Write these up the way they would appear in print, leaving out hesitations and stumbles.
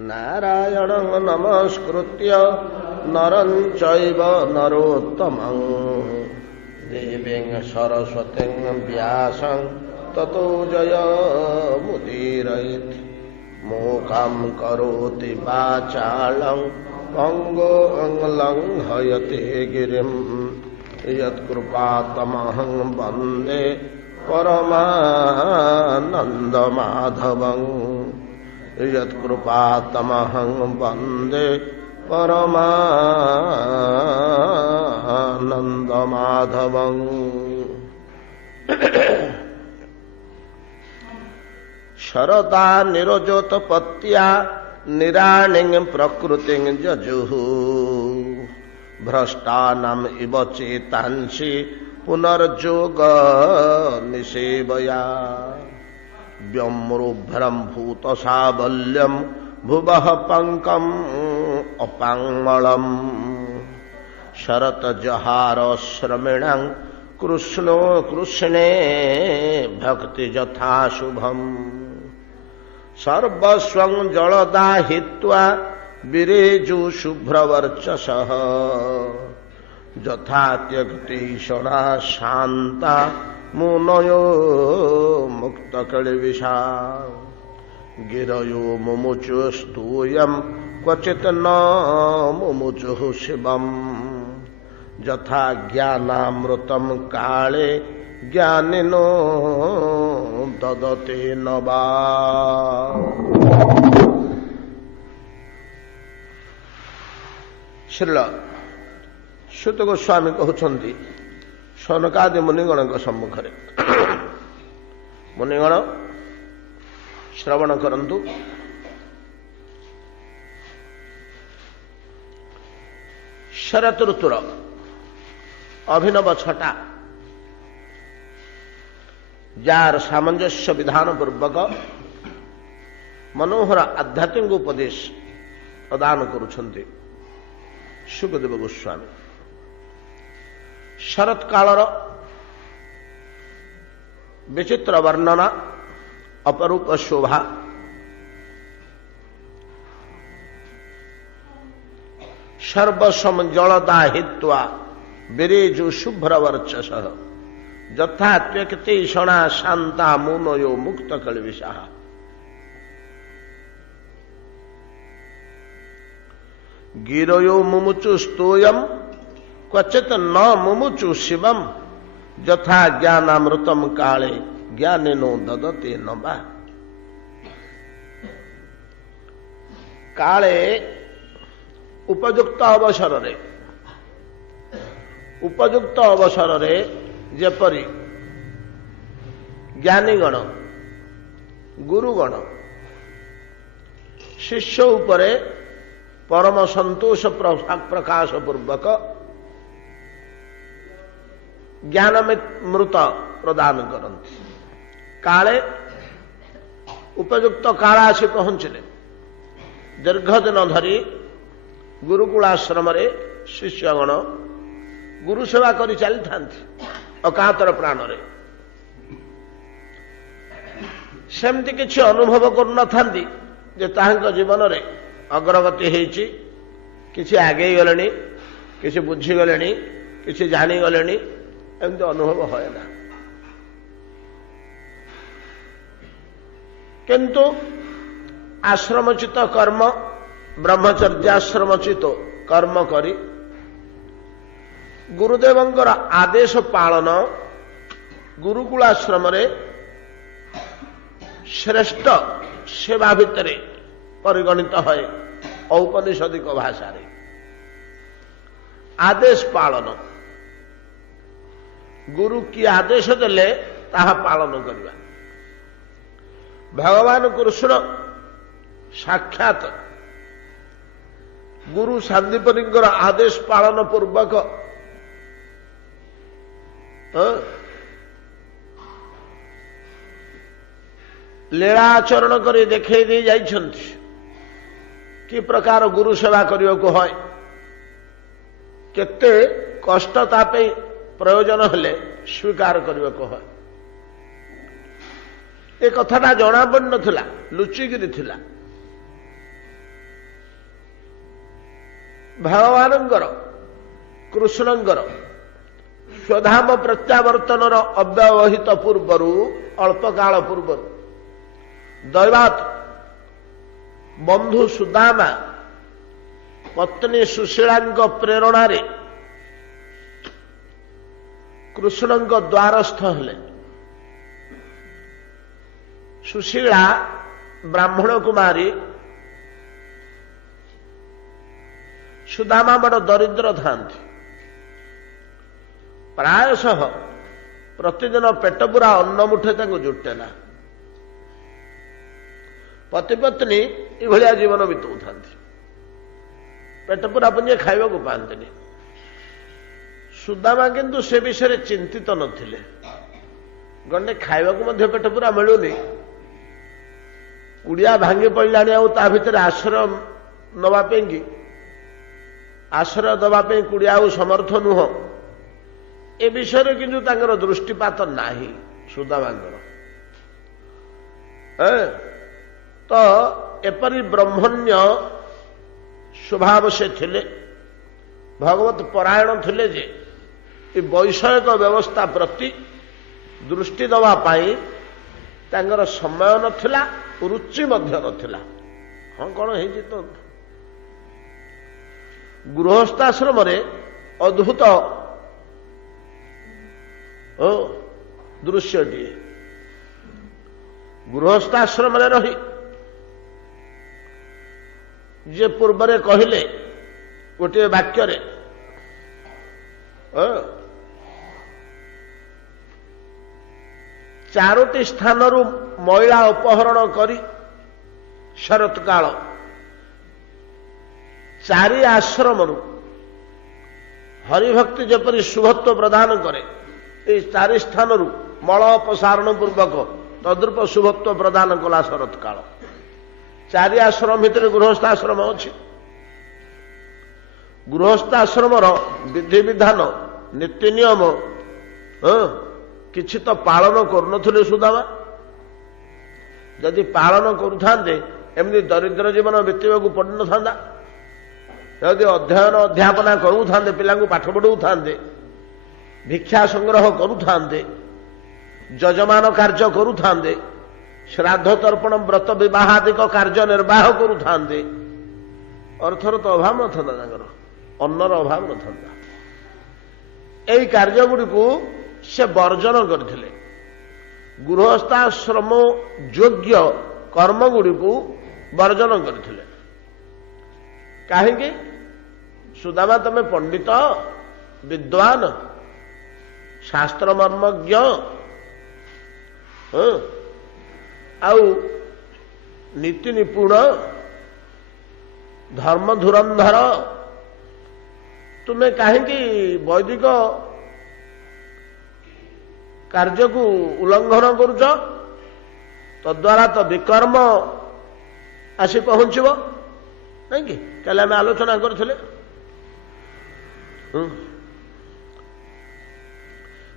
नारायणं नमस्कृत्य नरं चैव नरोत्तमं देवीं सरस्वतीं व्यासं ततो जयमुदीरयेत् मूकं करोति वाचालं पङ्गुं लङ्घयते गिरिं यत्कृपातमहं वन्दे परमानन्दमाधवं यत्कृपातमहं वन्दे परमानन्दमाधवं। शरदा निरोजोतपत्या निराणिं प्रकृतिं जजुः भ्रष्टानाम् इव चेतांसि पुनर्जोग निसेवया व्योमरुभ्रं भूत सावल्यं भुवः पंकम् अपाङ्मलं शरत जहार श्रमिणं कृष्णो कृष्णे भक्ति यथा शुभम् सर्वस्वं जलदाहित्वा विरेजु शुभ्रवर्चसः यथा त्यक्तीषणा शान्ता मुनयो मुक्तकलिविषा गिरयो मुमुचुस्तूयं क्वचित् न मुमुचुः शिवम् यथा ज्ञानामृतं काले ज्ञानिनो ददते नवा। श्रील सुत गोस्वामी कहउछन्ति सनकादि मुनिगणक सम्मुखरे मुनिगण श्रवण करंतु। शरत ऋतुर अभिनव छटा जार सामंजस्य विधान पूर्वक मनोहर आध्यात्मिक उपदेश प्रदान करुछन्ति सुखदेव गोस्वामी। शरत कालर विचित्र वर्णना अपरूप शोभा सर्वसम जलदाहित्वा विरेजु शुभ्रवर्चस यथा त्यक्तीषणा शांता मुनयो मुक्त कलिविषा गिरयो मुमुचु स्तोयम क्वचित न मुमुचु शिवम यथा ज्ञानामृतम काले ज्ञानिनो ददते नवा। काले उपयुक्त अवसर रे जेपरी ज्ञानीगण गुरुगण शिष्य उपरे परम संतोष प्रकाश पूर्वक ज्ञानमृत प्रदान करती। काले उपयुक्त काल आसी पहुंचले दीर्घ दिन धरी गुरुकुलाश्रम शिष्यगण गुरु सेवा कर चली अकातर प्राण रे सेमती किछि अनुभव करू न थांती जे ताहांक जीवन रे अग्रगति हेछि किछि आगे गलेनी किछि बुझी गलेनी किछि जानी गलेनी एमती अनुभव होय ना। किंतु आश्रमचित कर्म ब्रह्मचर्याश्रमचित कर्म करी गुरुदेवंकर आदेश पालन गुरुकुलाश्रम रे श्रेष्ठ सेवा भितरे परिगणित है। औपनिषदिक भाषा रे आदेश पालन गुरु की आदेश देले ताहा पालन करवा। भगवान कृष्ण साक्षात गुरु सांदीपनिकर आदेश पालन पूर्वक लीला आचरण कर देखे दे जाइछन्ति कि प्रकार गुरु सेवा करने को है केते कष्ट तापे प्रयोजन हेले स्वीकार करने को है। ए कथाटा जना पड़ नथिला लुचिगिरी थिला ଭଗବାନଙ୍କର କୃଷ୍ଣଙ୍କର ସ୍ୱଧାମ ପ୍ରତ୍ୟାବର୍ତ୍ତନର ଅବ୍ୟବହିତ ପୂର୍ବରୁ ଅଳ୍ପ କାଳ ପୂର୍ବରୁ ଦୈବାତ ବନ୍ଧୁ ସୁଦାମା ପତ୍ନୀ ସୁଶୀଳାଙ୍କ ପ୍ରେରଣାରେ କୃଷ୍ଣଙ୍କ ଦ୍ୱାରସ୍ଥ ହେଲେ। ସୁଶୀଳା ବ୍ରାହ୍ମଣ କୁମାରୀ, ସୁଦାମା ବଡ଼ ଦରିଦ୍ର ଥାନ୍ତି। ପ୍ରାୟଶଃ ପ୍ରତିଦିନ ପେଟ ପୁରା ଅନ୍ନ ମୁଠେ ତାଙ୍କୁ ଜୁଟେ ନା। ପତି ପତ୍ନୀ ଏଭଳିଆ ଜୀବନ ବିତାଉଥାନ୍ତି, ପେଟ ପୁରା ପୁଞ୍ଜେ ଖାଇବାକୁ ପାଆନ୍ତିନି। ସୁଦାମା କିନ୍ତୁ ସେ ବିଷୟରେ ଚିନ୍ତିତ ନଥିଲେ। ଗଣ୍ଡେ ଖାଇବାକୁ ମଧ୍ୟ ପେଟ ପୁରା ମିଳୁନି, କୁଡ଼ିଆ ଭାଙ୍ଗି ପଡ଼ିଲାଣି, ଆଉ ତା ଭିତରେ ଆଶ୍ରୟ ନେବା ପାଇଁକି ଆଶ୍ରୟ ଦେବା ପାଇଁ କୁଡ଼ିଆ ଆଉ ସମର୍ଥ ନୁହଁ, ଏ ବିଷୟରେ କିନ୍ତୁ ତାଙ୍କର ଦୃଷ୍ଟିପାତ ନାହିଁ ସୁଦାମାଙ୍କର। ତ ଏପରି ବ୍ରହ୍ମଣ୍ୟ ସ୍ୱଭାବ ସେ ଥିଲେ, ଭଗବତ ପରାୟଣ ଥିଲେ ଯେ ଏ ବୈଷୟିକ ବ୍ୟବସ୍ଥା ପ୍ରତି ଦୃଷ୍ଟି ଦେବା ପାଇଁ ତାଙ୍କର ସମୟ ନଥିଲା, ରୁଚି ମଧ୍ୟ ନଥିଲା। ହଁ କ'ଣ ହେଇଛି ତ, ଗୃହସ୍ଥାଶ୍ରମରେ ଅଦ୍ଭୁତ ଦୃଶ୍ୟଟିଏ। ଗୃହସ୍ଥାଶ୍ରମରେ ରହି ଯେ ପୂର୍ବରେ କହିଲେ ଗୋଟିଏ ବାକ୍ୟରେ, ଚାରୋଟି ସ୍ଥାନରୁ ମଇଳା ଅପହରଣ କରି ଶରତ କାଳ ଚାରି ଆଶ୍ରମରୁ ହରିଭକ୍ତି ଯେପରି ଶୁଭତ୍ୱ ପ୍ରଦାନ କରେ, এই ଚାରି ସ୍ଥାନରୁ ମଳ ଅପସାରଣ ପୂର୍ବକ ତଦ୍ରୂପ ଶୁଭତ୍ୱ ପ୍ରଦାନ କଲା ଶରତ କାଳ। ଚାରି ଆଶ୍ରମ ଭିତରେ ଗୃହସ୍ଥାଶ୍ରମ ଅଛି। ଗୃହସ୍ଥାଶ୍ରମର ବିଧିବିଧାନ ନୀତି ନିୟମ କିଛି ତ ପାଳନ କରୁନଥିଲେ ସୁଦାମା। ଯଦି ପାଳନ କରୁଥାନ୍ତେ ଏମିତି ଦରିଦ୍ର ଜୀବନ ବିତେଇବାକୁ ପଡ଼ିନଥାନ୍ତା। ଯଦି ଅଧ୍ୟୟନ ଅଧ୍ୟାପନା କରୁଥାନ୍ତେ, ପିଲାଙ୍କୁ ପାଠ ପଢ଼ାଉଥାନ୍ତେ, ଭିକ୍ଷା ସଂଗ୍ରହ କରୁଥାନ୍ତେ, ଯଜମାନ କାର୍ଯ୍ୟ କରୁଥାନ୍ତେ, ଶ୍ରାଦ୍ଧ ତର୍ପଣ ବ୍ରତ ବିବାହାଦିକ କାର୍ଯ୍ୟ ନିର୍ବାହ କରୁଥାନ୍ତେ, ଅର୍ଥର ତ ଅଭାବ ନଥାନ୍ତା, ତାଙ୍କର ଅନ୍ନର ଅଭାବ ନଥାନ୍ତା। ଏହି କାର୍ଯ୍ୟଗୁଡ଼ିକୁ ସେ ବର୍ଜନ କରିଥିଲେ। ଗୃହସ୍ଥାଶ୍ରମ ଯୋଗ୍ୟ କର୍ମଗୁଡ଼ିକୁ ବର୍ଜନ କରିଥିଲେ। କାହିଁକି? ସୁଦାମା ତମେ ପଣ୍ଡିତ, ବିଦ୍ୱାନ, ଶାସ୍ତ୍ର ମର୍ମଜ୍ଞ, ଆଉ ନୀତି ନିପୁଣ, ଧର୍ମ ଧୁରନ୍ଧର, ତୁମେ କାହିଁକି ବୈଦିକ କାର୍ଯ୍ୟକୁ ଉଲ୍ଲଂଘନ କରୁଛ? ତଦ୍ୱାରା ତ ବିକର୍ମ ଆସି ପହଞ୍ଚିବ, ନାଇଁ କି? କାଲି ଆମେ ଆଲୋଚନା କରିଥିଲେ।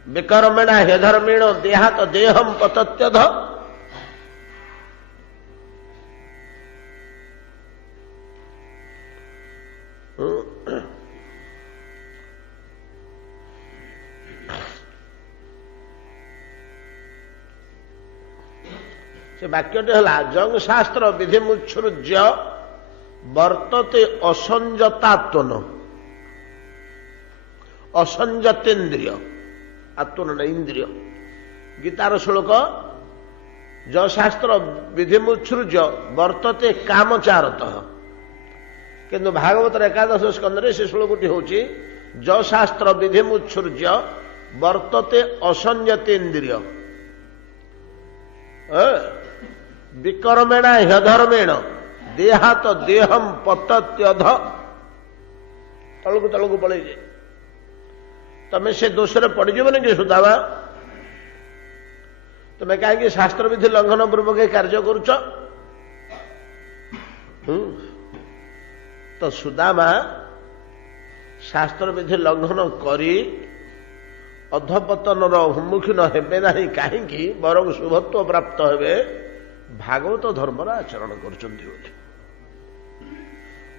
ବିକର୍ମେଣ ହ୍ୟଧର୍ମେଣ ଦେହାତ ଦେହಂ ପତତ୍ୟଧ। ସେ ବାକ୍ୟଟି ହେଲା ଜଂ ଶାସ୍ତ୍ର ବିଧି ମୁତ୍ସୃଜ୍ୟ ବର୍ତ୍ତତେ ଅସଂଯତାତ୍ମନ, ଅସଂଯତେନ୍ଦ୍ରିୟ, ଆତ୍ମନ ନା ଇନ୍ଦ୍ରିୟ। ଗୀତାର ଶ୍ଲୋକ ଯଶାସ୍ତ୍ର ବିଧି ମୁତ୍ସୃଜ୍ୟ ବର୍ତ୍ତତେ କାମଚାରତଃ, କିନ୍ତୁ ଭାଗବତର ଏକାଦଶ ସ୍କନ୍ଧରେ ସେ ଶ୍ଲୋକଟି ହେଉଛି ଯଶାସ୍ତ୍ର ବିଧି ମୁତ୍ସୃଜ୍ୟ ବର୍ତ୍ତତେ ଅସଂଯତେନ୍ଦ୍ରିୟ ବିକର୍ମେଣ ହ୍ୟଧର୍ମେଣ ଦେହାତ ଦେହಂ ପତତ୍ୟଧ। ତଳକୁ ତଳକୁ ପଳେଇଯାଏ। ତମେ ସେ ଦୋଷରେ ପଡ଼ିଯିବନି କି ସୁଦାମା? ତମେ କାହିଁକି ଶାସ୍ତ୍ରବିଧି ଲଙ୍ଘନ ପୂର୍ବକ କାର୍ଯ୍ୟ କରୁଛ? ତ ସୁଦାମା ଶାସ୍ତ୍ରବିଧି ଲଙ୍ଘନ କରି ଅଧପତନର ସମ୍ମୁଖୀନ ହେବେ ନାହିଁ। କାହିଁକି? ବରଂ ଶୁଭତ୍ୱ ପ୍ରାପ୍ତ ହେବେ, ଭାଗବତ ଧର୍ମର ଆଚରଣ କରୁଛନ୍ତି ବୋଲି।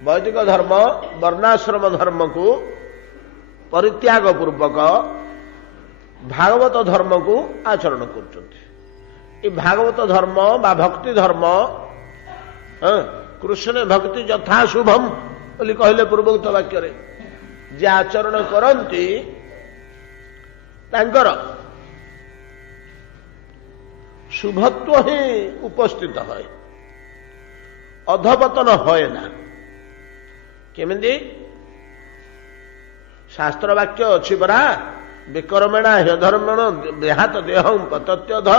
वैदिक धर्म वर्णाश्रम धर्म को परित्याग पूर्वक भागवत धर्म को आचरण कर भागवत धर्म बा भक्ति धर्म कृष्ण भक्ति यथा शुभम बोली कहले पूर्वोक्त वाक्य जे आचरण करती तांकर शुभत्व ही उपस्थित है अधपतन होए ना केमिति शास्त्र वाक्य अच्छी परा विक्रमेणा ह्यधर्मेण देहात देहं पतत्यध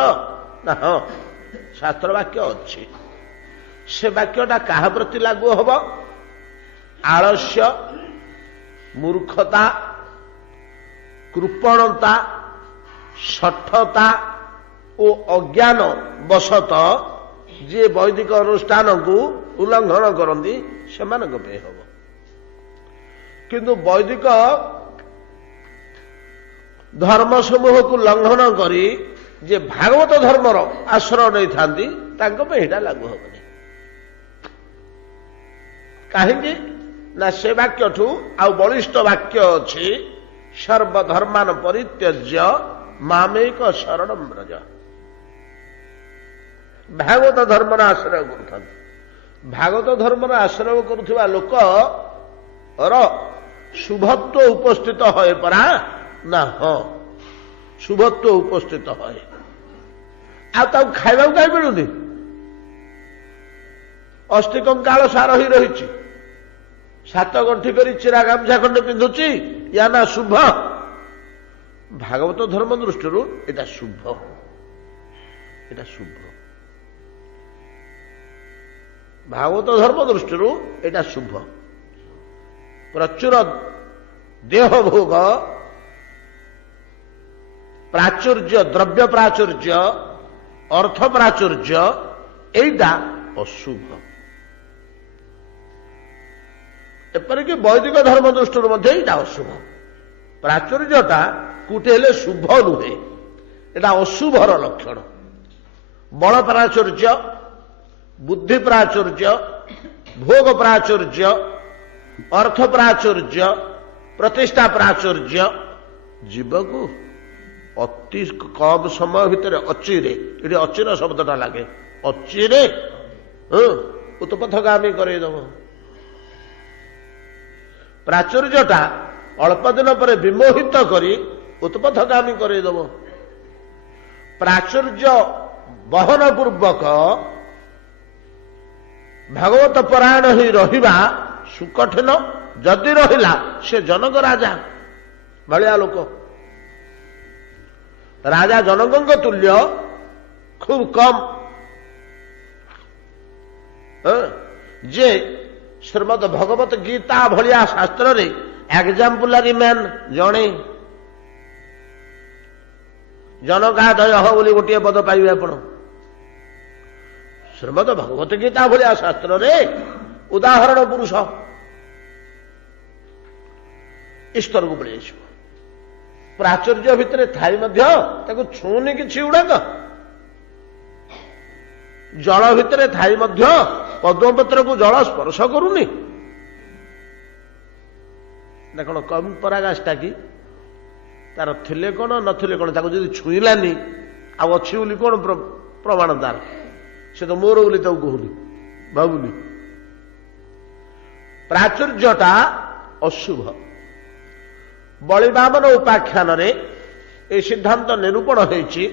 ना हाँ शास्त्र वाक्य अच्छी से वाक्यटा क्या प्रति लागू हम आलस्य मूर्खता कृपणता शठता और अज्ञान वशत जे वैदिक अनुष्ठान को उल्लंघन करती से हम किंतु वैदिक धर्म समूह को लंघन करी जे भागवत धर्मर आश्रय नहीं था लागू हेनी कहीं ना से वाक्य ठू आ बलिष्ठ वाक्य अच्छी सर्वधर्मान परित्यज्य मामेक शरणं व्रज भागवत धर्मर आश्रय कर भागवत धर्मर आश्रय करुवा लोक शुभत्व उपस्थित है परा ना हाँ शुभत्व उपस्थित है आ खाइबा कहीं मिलूनी अस्थि कंकाल सार ही रही सात गंठी कर चिरा गामछा खंडे पिंधुची या ना शुभ भागवत धर्म दृष्टि एटा शुभ भागवत धर्म दृष्टि एटा शुभ प्रचुर देह भोग प्राचुर्य द्रव्य प्राचुर्य अर्थ प्राचुर्य एटा अशुभ एपरिक वैदिक धर्म दृष्टि यहाँ अशुभ प्राचुर्यटा कोटे हेले शुभ नुहे एटा अशुभर लक्षण बल प्राचुर्य बुद्धि प्राचुर्य भोग प्राचुर्य अर्थ प्राचुर्य प्रतिष्ठा प्राचुर्य जीव को अति कम समय भितर अचिरे ये अचिर शब्दटा लगे अचिरे उत्पथगामी करदेव प्राचुर्यटा अल्प दिन पर विमोहित करी उत्पथगामी करदेव प्राचुर्य बहन पूर्वक भागवत परायण ही रहिबा सुकठिन जदि रहिला से जनक राजा भलिया लोक राजा जनक तुल्य खूब कम जे श्रीमद भगवत गीता भलिया शास्त्र रे एग्जाम्पुलरी मैन जणे जनकादय बोली गोटे पद पाइबे आपण श्रीमद भगवत गीता भलिया शास्त्र रे उदाहरण पुरुष ईश्वर को पड़े प्राचुर्य भितर थाई छुनी कि गुड़ाक जल भितर थाई पद्मपत्र को जल स्पर्श करूनी कौन कम परागासटा कि तार थिले कौन नथिले कौन जदि छुईलानी अच्छी बोली कौन प्रमाण तार से तो मोर बोली कहूनी भावुनी प्राचुर्यटा अशुभ बलि बामन उपाख्यान रे ए सिद्धांत निरूपण होइछि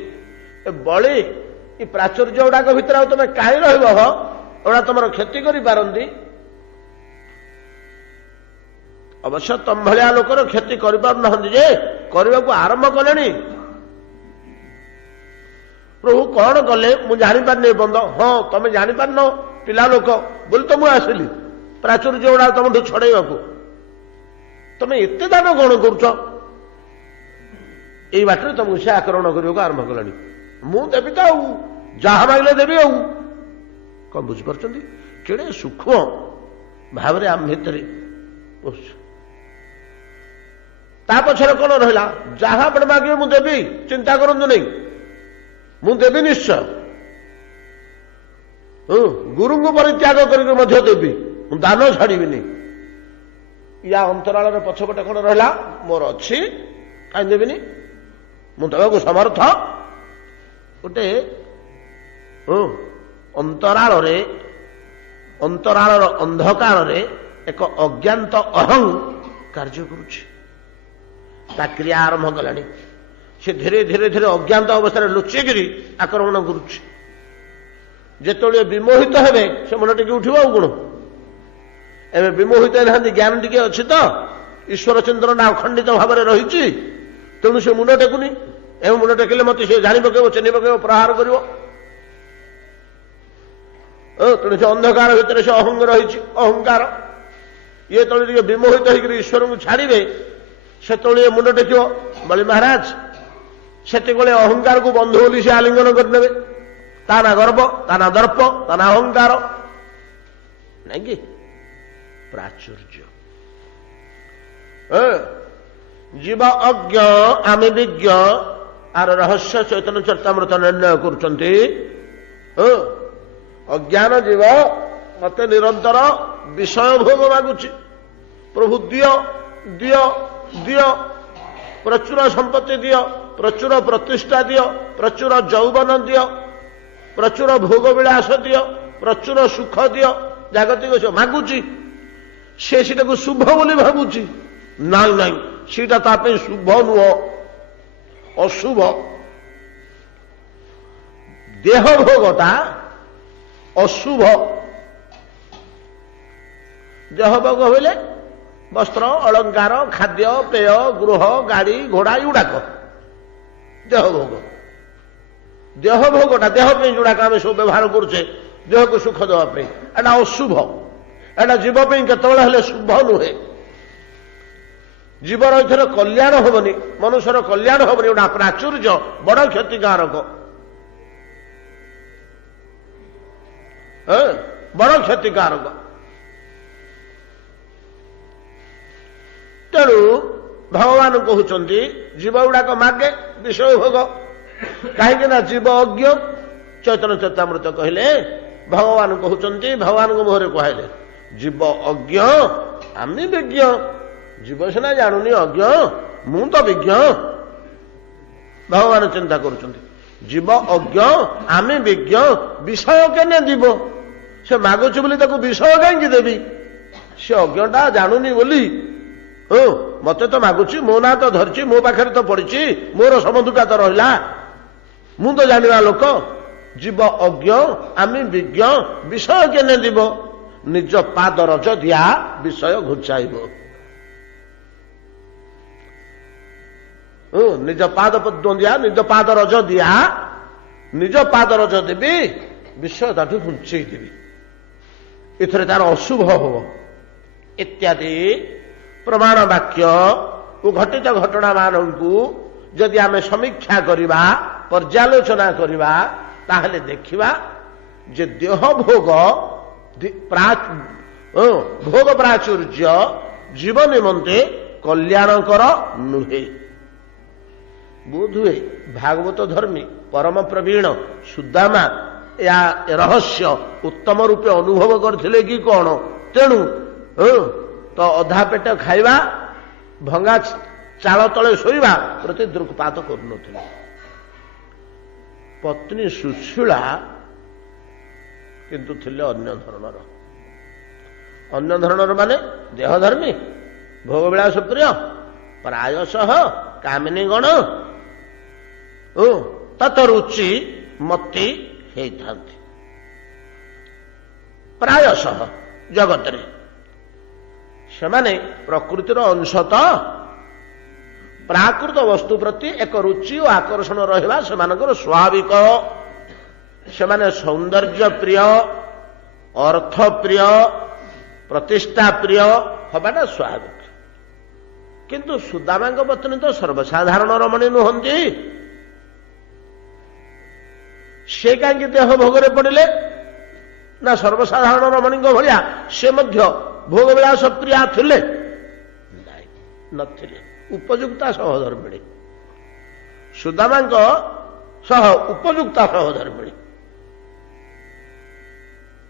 बलि ई प्राचुर्य गुड़ाक भितर तुम कहीं रहा तुम क्षति कर पारती अवश्य तम भलिया लोकर क्षति कर जे करने को आरंभ कले प्रभु कौन कले मुझे जापारे बंद हाँ तुम जापार पिला लोक बोली तो मुझे आसिली प्राचुर्य गुड़ा तुम छड़ेवा तुम एत दान कौन कर बाटर तुमको से आक्रमण करने को आरंभ कला मुझे तो जहाँ मांगले देवी कौन बुझीपार केड़े सूक्ष्म भाव आम भितर पछरे कौन रहा जहाँ बड़े मांगे मुझे देवी चिंता करूँ नहीं मुझे देवी निश्चय गुरु को परित्याग करके देवी ଦାନ ଛାଡ଼ିବିନି। ୟା ଅନ୍ତରାଳରେ ପଛପଟେ କ'ଣ ରହିଲା? ମୋର ଅଛି, କାହିଁ ଦେବିନି, ମୁଁ ଦେବାକୁ ସମର୍ଥ। ଗୋଟେ ଅନ୍ତରାଳର ଅନ୍ଧକାରରେ ଏକ ଅଜ୍ଞାତ ଅହଂ କାର୍ଯ୍ୟ କରୁଛି। ତା କ୍ରିୟା ଆରମ୍ଭ କଲାଣି। ସେ ଧୀରେ ଧୀରେ ଧୀରେ ଅଜ୍ଞାତ ଅବସ୍ଥାରେ ଲୁଚିକିରି ଆକ୍ରମଣ କରୁଛି। ଯେତେବେଳେ ବିମୋହିତ ହେବେ ସେ ମନ ଟିକେ ଉଠିବ। ଆଉ କ'ଣ ଏବେ ବିମୋହିତ ହେଉନାହାନ୍ତି, ଜ୍ଞାନ ଟିକେ ଅଛି ତ, ଈଶ୍ୱର ଚିନ୍ତନଟା ଅଖଣ୍ଡିତ ଭାବରେ ରହିଛି। ତେଣୁ ସେ ମୁଣ୍ଡ ଟେକୁନି। ଏବେ ମୁଣ୍ଡ ଟେକିଲେ ମତେ ସେ ଜାଣି ପକେଇବ, ଚିହ୍ନି ପକେଇବ, ପ୍ରହାର କରିବ। ତେଣୁ ସେ ଅନ୍ଧକାର ଭିତରେ ସେ ଅହଙ୍ଗ ରହିଛି, ଅହଙ୍କାର। ଇଏ ଯେତେବେଳେ ଟିକେ ବିମୋହିତ ହେଇକରି ଈଶ୍ୱରଙ୍କୁ ଛାଡ଼ିବେ ସେତେବେଳେ ମୁଣ୍ଡ ଟେକିବ। ବଳି ମହାରାଜ ସେତେବେଳେ ଅହଙ୍କାରକୁ ବନ୍ଧୁ ବୋଲି ସେ ଆଲିଙ୍ଗନ କରିନେବେ। ତା ନା ଗର୍ବ, ତା ନା ଦର୍ପ, ତା ନା ଅହଙ୍କାର, ନାଇଁ କି ପ୍ରାଚୁର୍ଯ୍ୟ। ଜୀବ ଅଜ୍ଞ ଆମେ ବିଜ୍ଞ, ଆର ରହସ୍ୟ ଚୈତନ୍ୟ ଚରିତାମୃତ ନିର୍ଣ୍ଣୟ କରୁଛନ୍ତି। ଅଜ୍ଞାନ ଜୀବ ମତେ ନିରନ୍ତର ବିଷୟ ଭୋଗ ମାଗୁଛି। ପ୍ରଭୁ ଦିଅ ଦିଅ ଦିଅ, ପ୍ରଚୁର ସମ୍ପତ୍ତି ଦିଅ, ପ୍ରଚୁର ପ୍ରତିଷ୍ଠା ଦିଅ, ପ୍ରଚୁର ଯୌବନ ଦିଅ, ପ୍ରଚୁର ଭୋଗ ବିଳାସ ଦିଅ, ପ୍ରଚୁର ସୁଖ ଦିଅ, ଜାଗତିକ ମାଗୁଛି। ସେ ସେଟାକୁ ଶୁଭ ବୋଲି ଭାବୁଛି। ନାଇଁ ନାଇଁ, ସେଇଟା ତା ପାଇଁ ଶୁଭ ନୁହଁ, ଅଶୁଭ। ଦେହ ଭୋଗଟା ଅଶୁଭ। ଦେହ ଭୋଗ ହେଲେ ବସ୍ତ୍ର, ଅଳଙ୍କାର, ଖାଦ୍ୟ, ପେୟ, ଗୃହ, ଗାଡ଼ି, ଘୋଡ଼ା ଏଗୁଡ଼ାକ ଦେହ ଭୋଗ। ଦେହ ଭୋଗଟା ଦେହ ପାଇଁ ଯୋଉଟାକ ଆମେ ସବୁ ବ୍ୟବହାର କରୁଛେ ଦେହକୁ ସୁଖ ଦେବା ପାଇଁ, ଏଟା ଅଶୁଭ। ଏଟା ଜୀବ ପାଇଁ କେତେବେଳେ ହେଲେ ଶୁଭ ନୁହେଁ। ଜୀବର ଏଥିରେ କଲ୍ୟାଣ ହବନି, ମନୁଷ୍ୟର କଲ୍ୟାଣ ହବନି। ଏଟା ପ୍ରାଚୁର୍ଯ୍ୟ, ବଡ଼ କ୍ଷତିକାରକ, ବଡ଼ କ୍ଷତିକାରକ। ତେଣୁ ଭଗବାନ କହୁଛନ୍ତି ଜୀବ ଗୁଡାକ ମାଗେ ବିଷୟ ଭୋଗ। କାହିଁକି ନା ଜୀବ ଅଜ୍ଞ। ଚୈତନ୍ୟ ଚରିତାମୃତ କହିଲେ, ଭଗବାନ କହୁଛନ୍ତି, ଭଗବାନଙ୍କ ମୁହଁରେ କୁହାଇଲେ, ଜୀବ ଅଜ୍ଞ ଆମେ ବିଜ୍ଞ। ଜୀବ ସିନା ଜାଣୁନି, ଅଜ୍ଞ, ମୁଁ ତ ବିଜ୍ଞ। ଭଗବାନ ଚିନ୍ତା କରୁଛନ୍ତି, ଜୀବ ଅଜ୍ଞ ଆମେ ବିଜ୍ଞ, ବିଷୟ କେନେ দিব? ସେ ମାଗୁଛି ବୋଲି ତାକୁ ବିଷୟ କାହିଁକି ଦେବି? ସେ ଅଜ୍ଞଟା ଜାଣୁନି ବୋଲି ମତେ ତ ମାଗୁଛି, ମୋ ନାଁ ତ ଧରିଛି, ମୋ ପାଖରେ ତ ପଡିଛି, ମୋର ସମଧୁକା ତ ରହିଲା, ମୁଁ ତ ଜାଣିବା ଲୋକ। ଜୀବ ଅଜ୍ଞ ଆମେ ବିଜ୍ଞ, ବିଷୟ କେନେ দিব? ନିଜ ପାଦ ରଜ ଦିଆ ବିଷୟ ଘୁଞ୍ଚାଇବ। ନିଜ ପାଦ ପଦ୍ମ ଦିଆ, ନିଜ ପାଦ ରଜ ଦିଆ, ନିଜ ପାଦ ରଜ ଦେବି, ବିଷୟ ତାଠୁ ଘୁଞ୍ଚେଇ ଦେବି। ଏଥିରେ ତାର ଅଶୁଭ ହବ ଇତ୍ୟାଦି ପ୍ରମାଣ ବାକ୍ୟ ଓ ଘଟିତ ଘଟଣା ମାନଙ୍କୁ ଯଦି ଆମେ ସମୀକ୍ଷା କରିବା, ପର୍ଯ୍ୟାଲୋଚନା କରିବା, ତାହେଲେ ଦେଖିବା ଯେ ଦେହ ଭୋଗ ଭୋଗ ପ୍ରାଚୁର୍ଯ୍ୟ ଜୀବ ନିମନ୍ତେ କଲ୍ୟାଣକର ନୁହେଁ। ବୋଧହୁଏ ଭାଗବତ ଧର୍ମୀ ପରମ ପ୍ରବୀଣ ସୁଦାମା ଏହା ରହସ୍ୟ ଉତ୍ତମ ରୂପେ ଅନୁଭବ କରିଥିଲେ କି କଣ? ତେଣୁ ତ ଅଧା ପେଟ ଖାଇବା, ଭଙ୍ଗା ଚାଳ ତଳେ ଶୋଇବା ପ୍ରତି ଦୃକ୍ପାତ କରୁନଥିଲେ। ପତ୍ନୀ ସୁଶୀଳା କିନ୍ତୁ ଥିଲେ ଅନ୍ୟ ଧରଣର। ଅନ୍ୟ ଧରଣର ମାନେ ଦେହଧର୍ମୀ, ଭୋଗବିଳାସ ପ୍ରିୟ, ପ୍ରାୟଶଃ କାମିନୀ ଗଣ ତତ ରୁଚି ମତି ହେଇଥାନ୍ତି। ପ୍ରାୟଶଃ ଜଗତରେ ସେମାନେ ପ୍ରକୃତିର ଅଂଶ ତ, ପ୍ରାକୃତ ବସ୍ତୁ ପ୍ରତି ଏକ ରୁଚି ଓ ଆକର୍ଷଣ ରହିବା ସେମାନଙ୍କର ସ୍ୱାଭାବିକ। ସେମାନେ ସୌନ୍ଦର୍ଯ୍ୟ ପ୍ରିୟ, ଅର୍ଥ ପ୍ରିୟ, ପ୍ରତିଷ୍ଠା ପ୍ରିୟ ହବାଟା ସ୍ୱାଭାବିକ। କିନ୍ତୁ ସୁଦାମାଙ୍କ ପତ୍ନୀ ତ ସର୍ବସାଧାରଣ ରମଣୀ ନୁହନ୍ତି। ସେ କାହିଁକି ଦେହ ଭୋଗରେ ପଡ଼ିଲେ? ନା ସର୍ବସାଧାରଣ ରମଣୀଙ୍କ ଭଳିଆ ସେ ମଧ୍ୟ ଭୋଗବିଳାସ ପ୍ରିୟା ଥିଲେ? ନାଇଁ, ନଥିଲେ। ଉପଯୁକ୍ତା ସହଧର୍ମିଣୀ, ସୁଦାମାଙ୍କ ସହ ଉପଯୁକ୍ତା ସହଧର୍ମିଣୀ।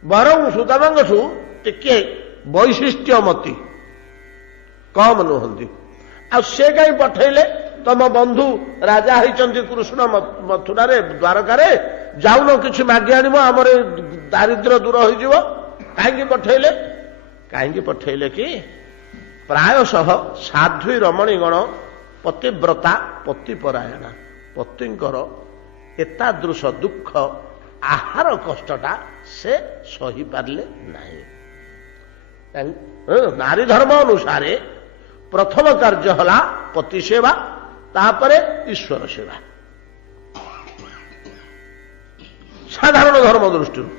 ବରଂ ସୁଦାମାଙ୍କଠୁ ଟିକେ ବୈଶିଷ୍ଟ୍ୟମତି କମ ନୁହନ୍ତି। ଆଉ ସେ କାହିଁ ପଠେଇଲେ? ତମ ବନ୍ଧୁ ରାଜା ହେଇଛନ୍ତି କୃଷ୍ଣ ମଥୁରାରେ ଦ୍ୱାରକାରେ, ଯାଉନ କିଛି ମାଗି ଆଣିବ, ଆମର ଦାରିଦ୍ର୍ୟ ଦୂର ହୋଇଯିବ। କାହିଁକି ପଠେଇଲେ? କାହିଁକି ପଠେଇଲେ କି ପ୍ରାୟଶଃ ସାଧ୍ୱୀ ରମଣୀଗଣ ପତିବ୍ରତା ପତିପରାୟଣା, ପତିଙ୍କର ଏତାଦୃଶ ଦୁଃଖ ଆହାର କଷ୍ଟଟା ସେ ସହିପାରିଲେ ନାହିଁ। ନାରୀ ଧର୍ମ ଅନୁସାରେ ପ୍ରଥମ କାର୍ଯ୍ୟ ହେଲା ପତି ସେବା, ତାପରେ ଈଶ୍ୱର ସେବା, ସାଧାରଣ ଧର୍ମ ଦୃଷ୍ଟିରୁ।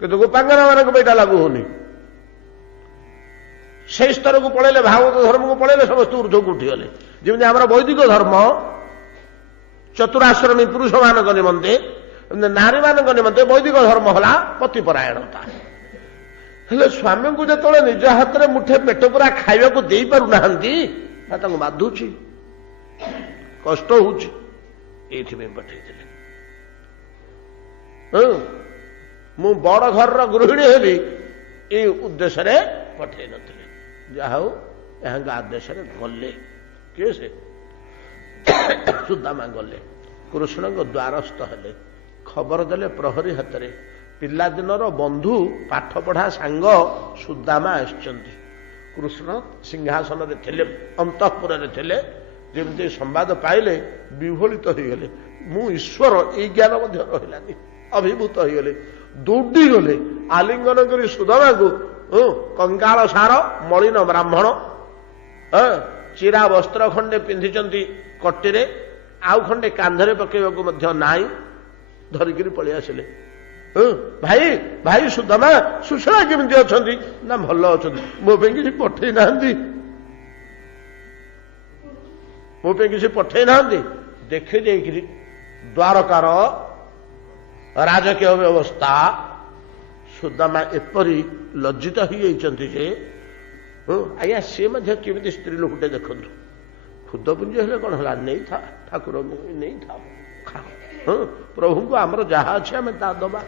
କିନ୍ତୁ ଗୋପାଙ୍ଗନା ମାନଙ୍କ ଏଇଟା ଲାଗୁ ହଉନି। ସେଇ ସ୍ତରକୁ ପଳେଇଲେ, ଭାଗବତ ଧର୍ମକୁ ପଳେଇଲେ ସମସ୍ତେ ঊର୍ଦ୍ଧ୍ୱକୁ ଉଠିଗଲେ। ଯେମିତି ଆମର ବୈଦିକ ଧର୍ମ ଚତୁରାଶ୍ରମୀ ପୁରୁଷ ମାନଙ୍କ ନିମନ୍ତେ, ନାରୀମାନଙ୍କ ନିମନ୍ତେ ବୈଦିକ ଧର୍ମ ହେଲା ପତିପରାୟଣତା। ହେଲେ ସ୍ୱାମୀଙ୍କୁ ଯେତେବେଳେ ନିଜ ହାତରେ ମୁଠେ ପେଟ ପୁରା ଖାଇବାକୁ ଦେଇପାରୁନାହାନ୍ତି, ତାଙ୍କୁ ବାଧୁଛି, କଷ୍ଟ ହଉଛି, ଏଇଥିପାଇଁ ପଠେଇଥିଲେ। ମୁଁ ବଡ ଘରର ଗୃହିଣୀ ହେବି, ଏଇ ଉଦ୍ଦେଶ୍ୟରେ ପଠେଇ ନଥିଲେ। ଯାହା ହଉ ଏହାଙ୍କ ଆଦେଶରେ ଗଲେ। କିଏ ସେ? ସୁଦାମା ଗଲେ, କୃଷ୍ଣଙ୍କ ଦ୍ୱାରସ୍ଥ ହେଲେ, ଖବର ଦେଲେ ପ୍ରହରୀ ହାତରେ, ପିଲାଦିନର ବନ୍ଧୁ ପାଠପଢ଼ା ସାଙ୍ଗ ସୁଦାମା ଆସିଛନ୍ତି। କୃଷ୍ଣ ସିଂହାସନରେ ଥିଲେ, ଅନ୍ତଃପୁରରେ ଥିଲେ। ଯେମିତି ସମ୍ବାଦ ପାଇଲେ ବିହ୍ୱଳିତ ହୋଇଗଲେ। ମୁଁ ଈଶ୍ୱର, ଏଇ ଜ୍ଞାନ ମଧ୍ୟ ରହିଲାନି, ଅଭିଭୂତ ହୋଇଗଲେ, ଦୌଡ଼ିଗଲେ, ଆଲିଙ୍ଗନ କରି ସୁଦାମାଙ୍କୁ, କଙ୍କାଳ ସାର ମଳିନ ବ୍ରାହ୍ମଣ, ଚିରା ବସ୍ତ୍ର ଖଣ୍ଡେ ପିନ୍ଧିଛନ୍ତି କଟିରେ, ଆଉ ଖଣ୍ଡେ କାନ୍ଧରେ ପକେଇବାକୁ ମଧ୍ୟ ନାହିଁ, ଧରିକିରି ପଳେଇ ଆସିଲେ। ଭାଇ ଭାଇ ସୁଦାମା, ସୁଶୀଳା କେମିତି ଅଛନ୍ତି? ନା ଭଲ ଅଛନ୍ତି। ମୋ ପାଇଁ କିଛି ପଠେଇ ନାହାନ୍ତି? ମୋ ପାଇଁ କିଛି ପଠେଇ ନାହାନ୍ତି? ଦେଖି ଦେଇକିରି ଦ୍ୱାରକାର ରାଜକୀୟ ବ୍ୟବସ୍ଥା, ସୁଦାମା ଏପରି ଲଜ୍ଜିତ ହୋଇଯାଇଛନ୍ତି ଯେ, ଆଜ୍ଞା ସିଏ ମଧ୍ୟ କେମିତି ସ୍ତ୍ରୀ ଲୋକଟେ ଦେଖନ୍ତୁ, ଖୁଦ ପୁଞ୍ଜ ହେଲେ କଣ ହେଲା, ନେଇଥା ଠାକୁରଙ୍କୁ, ନେଇଥା ଖାଅ। ପ୍ରଭୁଙ୍କୁ ଆମର ଯାହା ଅଛି ଆମେ ତା ଦବା।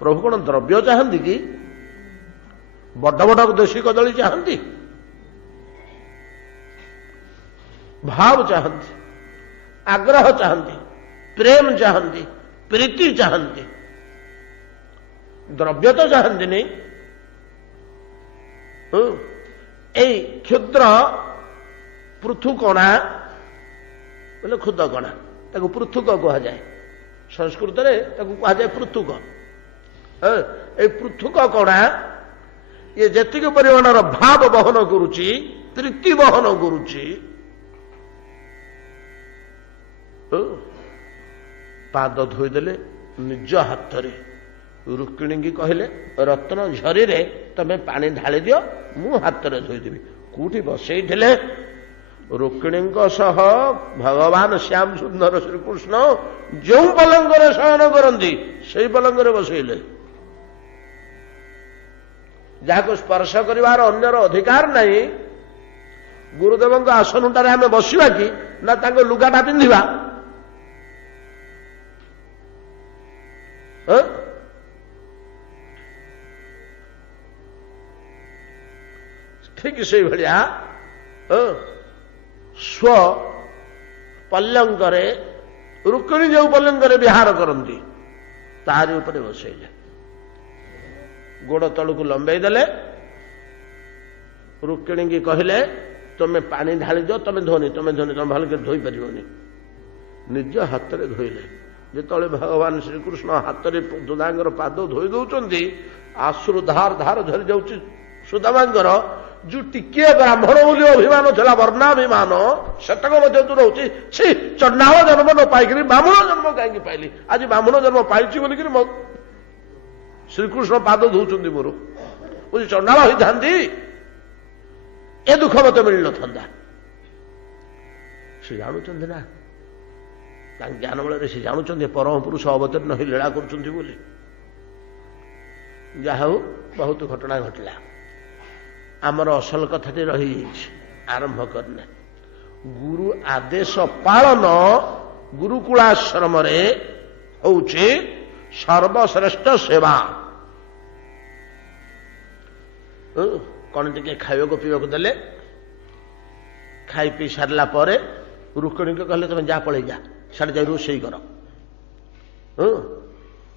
ପ୍ରଭୁ କଣ ଦ୍ରବ୍ୟ ଚାହାନ୍ତି କି? ବଡ ବଡ ଦେଶୀ କଦଳୀ ଚାହାନ୍ତି? ଭାବ ଚାହାନ୍ତି, ଆଗ୍ରହ ଚାହାନ୍ତି, ପ୍ରେମ ଚାହାନ୍ତି, ପ୍ରୀତି ଚାହାନ୍ତି, ଦ୍ରବ୍ୟ ତ ଚାହାନ୍ତିନି। ଏଇ କ୍ଷୁଦ୍ର ପୃଥୁକଣା ବୋଲେ ଖୁଦ କଣା, ତାକୁ ପୃଥୁକ କୁହାଯାଏ। ସଂସ୍କୃତରେ ତାକୁ କୁହାଯାଏ ପୃଥୁକ। ଏଇ ପୃଥୁକ କଣା ଇଏ ଯେତିକି ପରିମାଣର ଭାବ ବହନ କରୁଛି, ପ୍ରୀତି ବହନ କରୁଛି, ପାଦ ଧୋଇଦେଲେ ନିଜ ହାତରେ। ରୁକ୍ମିଣୀଙ୍କୁ କହିଲେ, ରତ୍ନ ଝରିରେ ତମେ ପାଣି ଢାଳି ଦିଅ, ମୁଁ ହାତରେ ଧୋଇଦେବି। କୋଉଠି ବସେଇଥିଲେ? ରୁକ୍ମିଣୀଙ୍କ ସହ ଭଗବାନ ଶ୍ୟାମ ସୁନ୍ଦର ଶ୍ରୀକୃଷ୍ଣ ଯେଉଁ ପଲଙ୍କରେ ଶୟନ କରନ୍ତି, ସେଇ ପଲଙ୍କରେ ବସେଇଲେ। ଯାହାକୁ ସ୍ପର୍ଶ କରିବାର ଅନ୍ୟର ଅଧିକାର ନାହିଁ, ଗୁରୁଦେବଙ୍କ ଆସନଟାରେ ଆମେ ବସିବା କି ନା ତାଙ୍କ ଲୁଗାଟା ପିନ୍ଧିବା? ଠିକ ସେଇଭଳିଆ ସ୍ୱ ପଲ୍ୟଙ୍କରେ ରୁକ୍ମିଣୀ ଯେଉଁ ପଲ୍ୟଙ୍କରେ ବିହାର କରନ୍ତି, ତାରି ଉପରେ ବସେଇଲେ, ଗୋଡ ତଳକୁ ଲମ୍ବେଇ ଦେଲେ। ରୁକ୍ମିଣୀଙ୍କୁ କହିଲେ, ତମେ ପାଣି ଢାଳି ଦିଅ, ତମେ ଧୋନି, ତମେ ଭଲ କରି ଧୋଇ ପାରିବନି। ନିଜ ହାତରେ ଧୋଇଲେ। ଯେତେବେଳେ ଭଗବାନ ଶ୍ରୀକୃଷ୍ଣ ହାତରେ ସୁଦାମାଙ୍କର ପାଦ ଧୋଇ ଦଉଛନ୍ତି, ଆଶ୍ରୁ ଧାର ଧାର ଝରି ଯାଉଛି ସୁଦାମାଙ୍କର। ଯୋଉ ଟିକିଏ ବ୍ରାହ୍ମଣ ବୋଲି ଅଭିମାନ ଥିଲା, ବର୍ଣ୍ଣାଭିମାନ, ସେତକ ମଧ୍ୟ ଦୂର ହଉଛି। ସେ ଚଣ୍ଡାଳ ଜନ୍ମ ନ ପାଇକିରି ବ୍ରାହ୍ମଣ ଜନ୍ମ କାହିଁକି ପାଇଲି? ଆଜି ବ୍ରାହ୍ମଣ ଜନ୍ମ ପାଇଛି ବୋଲିକିରି ଶ୍ରୀକୃଷ୍ଣ ପାଦ ଧଉଛନ୍ତି ମୋର। ବୁଝି ଚଣ୍ଡାଳ ହୋଇଥାନ୍ତି, ଏ ଦୁଃଖ ମତେ ମିଳିନଥାନ୍ତା। ସେ ଜାଣୁଛନ୍ତି ନା, ତାଙ୍କ ଜ୍ଞାନ ବଳରେ ସେ ଜାଣୁଛନ୍ତି ପରମ ପୁରୁଷ ଅବତୀର୍ଣ୍ଣ ହୋଇ ଲୀଳା କରୁଛନ୍ତି ବୋଲି। ଯାହା ହଉ ବହୁତ ଘଟଣା ଘଟିଲା। ଆମର ଅସଲ କଥାଟି ରହିଯାଇଛି, ଆରମ୍ଭ କରିଲେ। ଗୁରୁ ଆଦେଶ ପାଳନ ଗୁରୁକୁଳାଶ୍ରମରେ ହଉଛି ସର୍ବଶ୍ରେଷ୍ଠ ସେବା। କଣ ଟିକେ ଖାଇବାକୁ ପିଇବାକୁ ଦେଲେ। ଖାଇ ପିଇ ସାରିଲା ପରେ ରୁକ୍ମିଣୀଙ୍କୁ କହିଲେ ତମେ ଯା ପଳେଇ ଯା, ସିଆଡ଼େ ଯାଇ ରୋଷେଇ କର।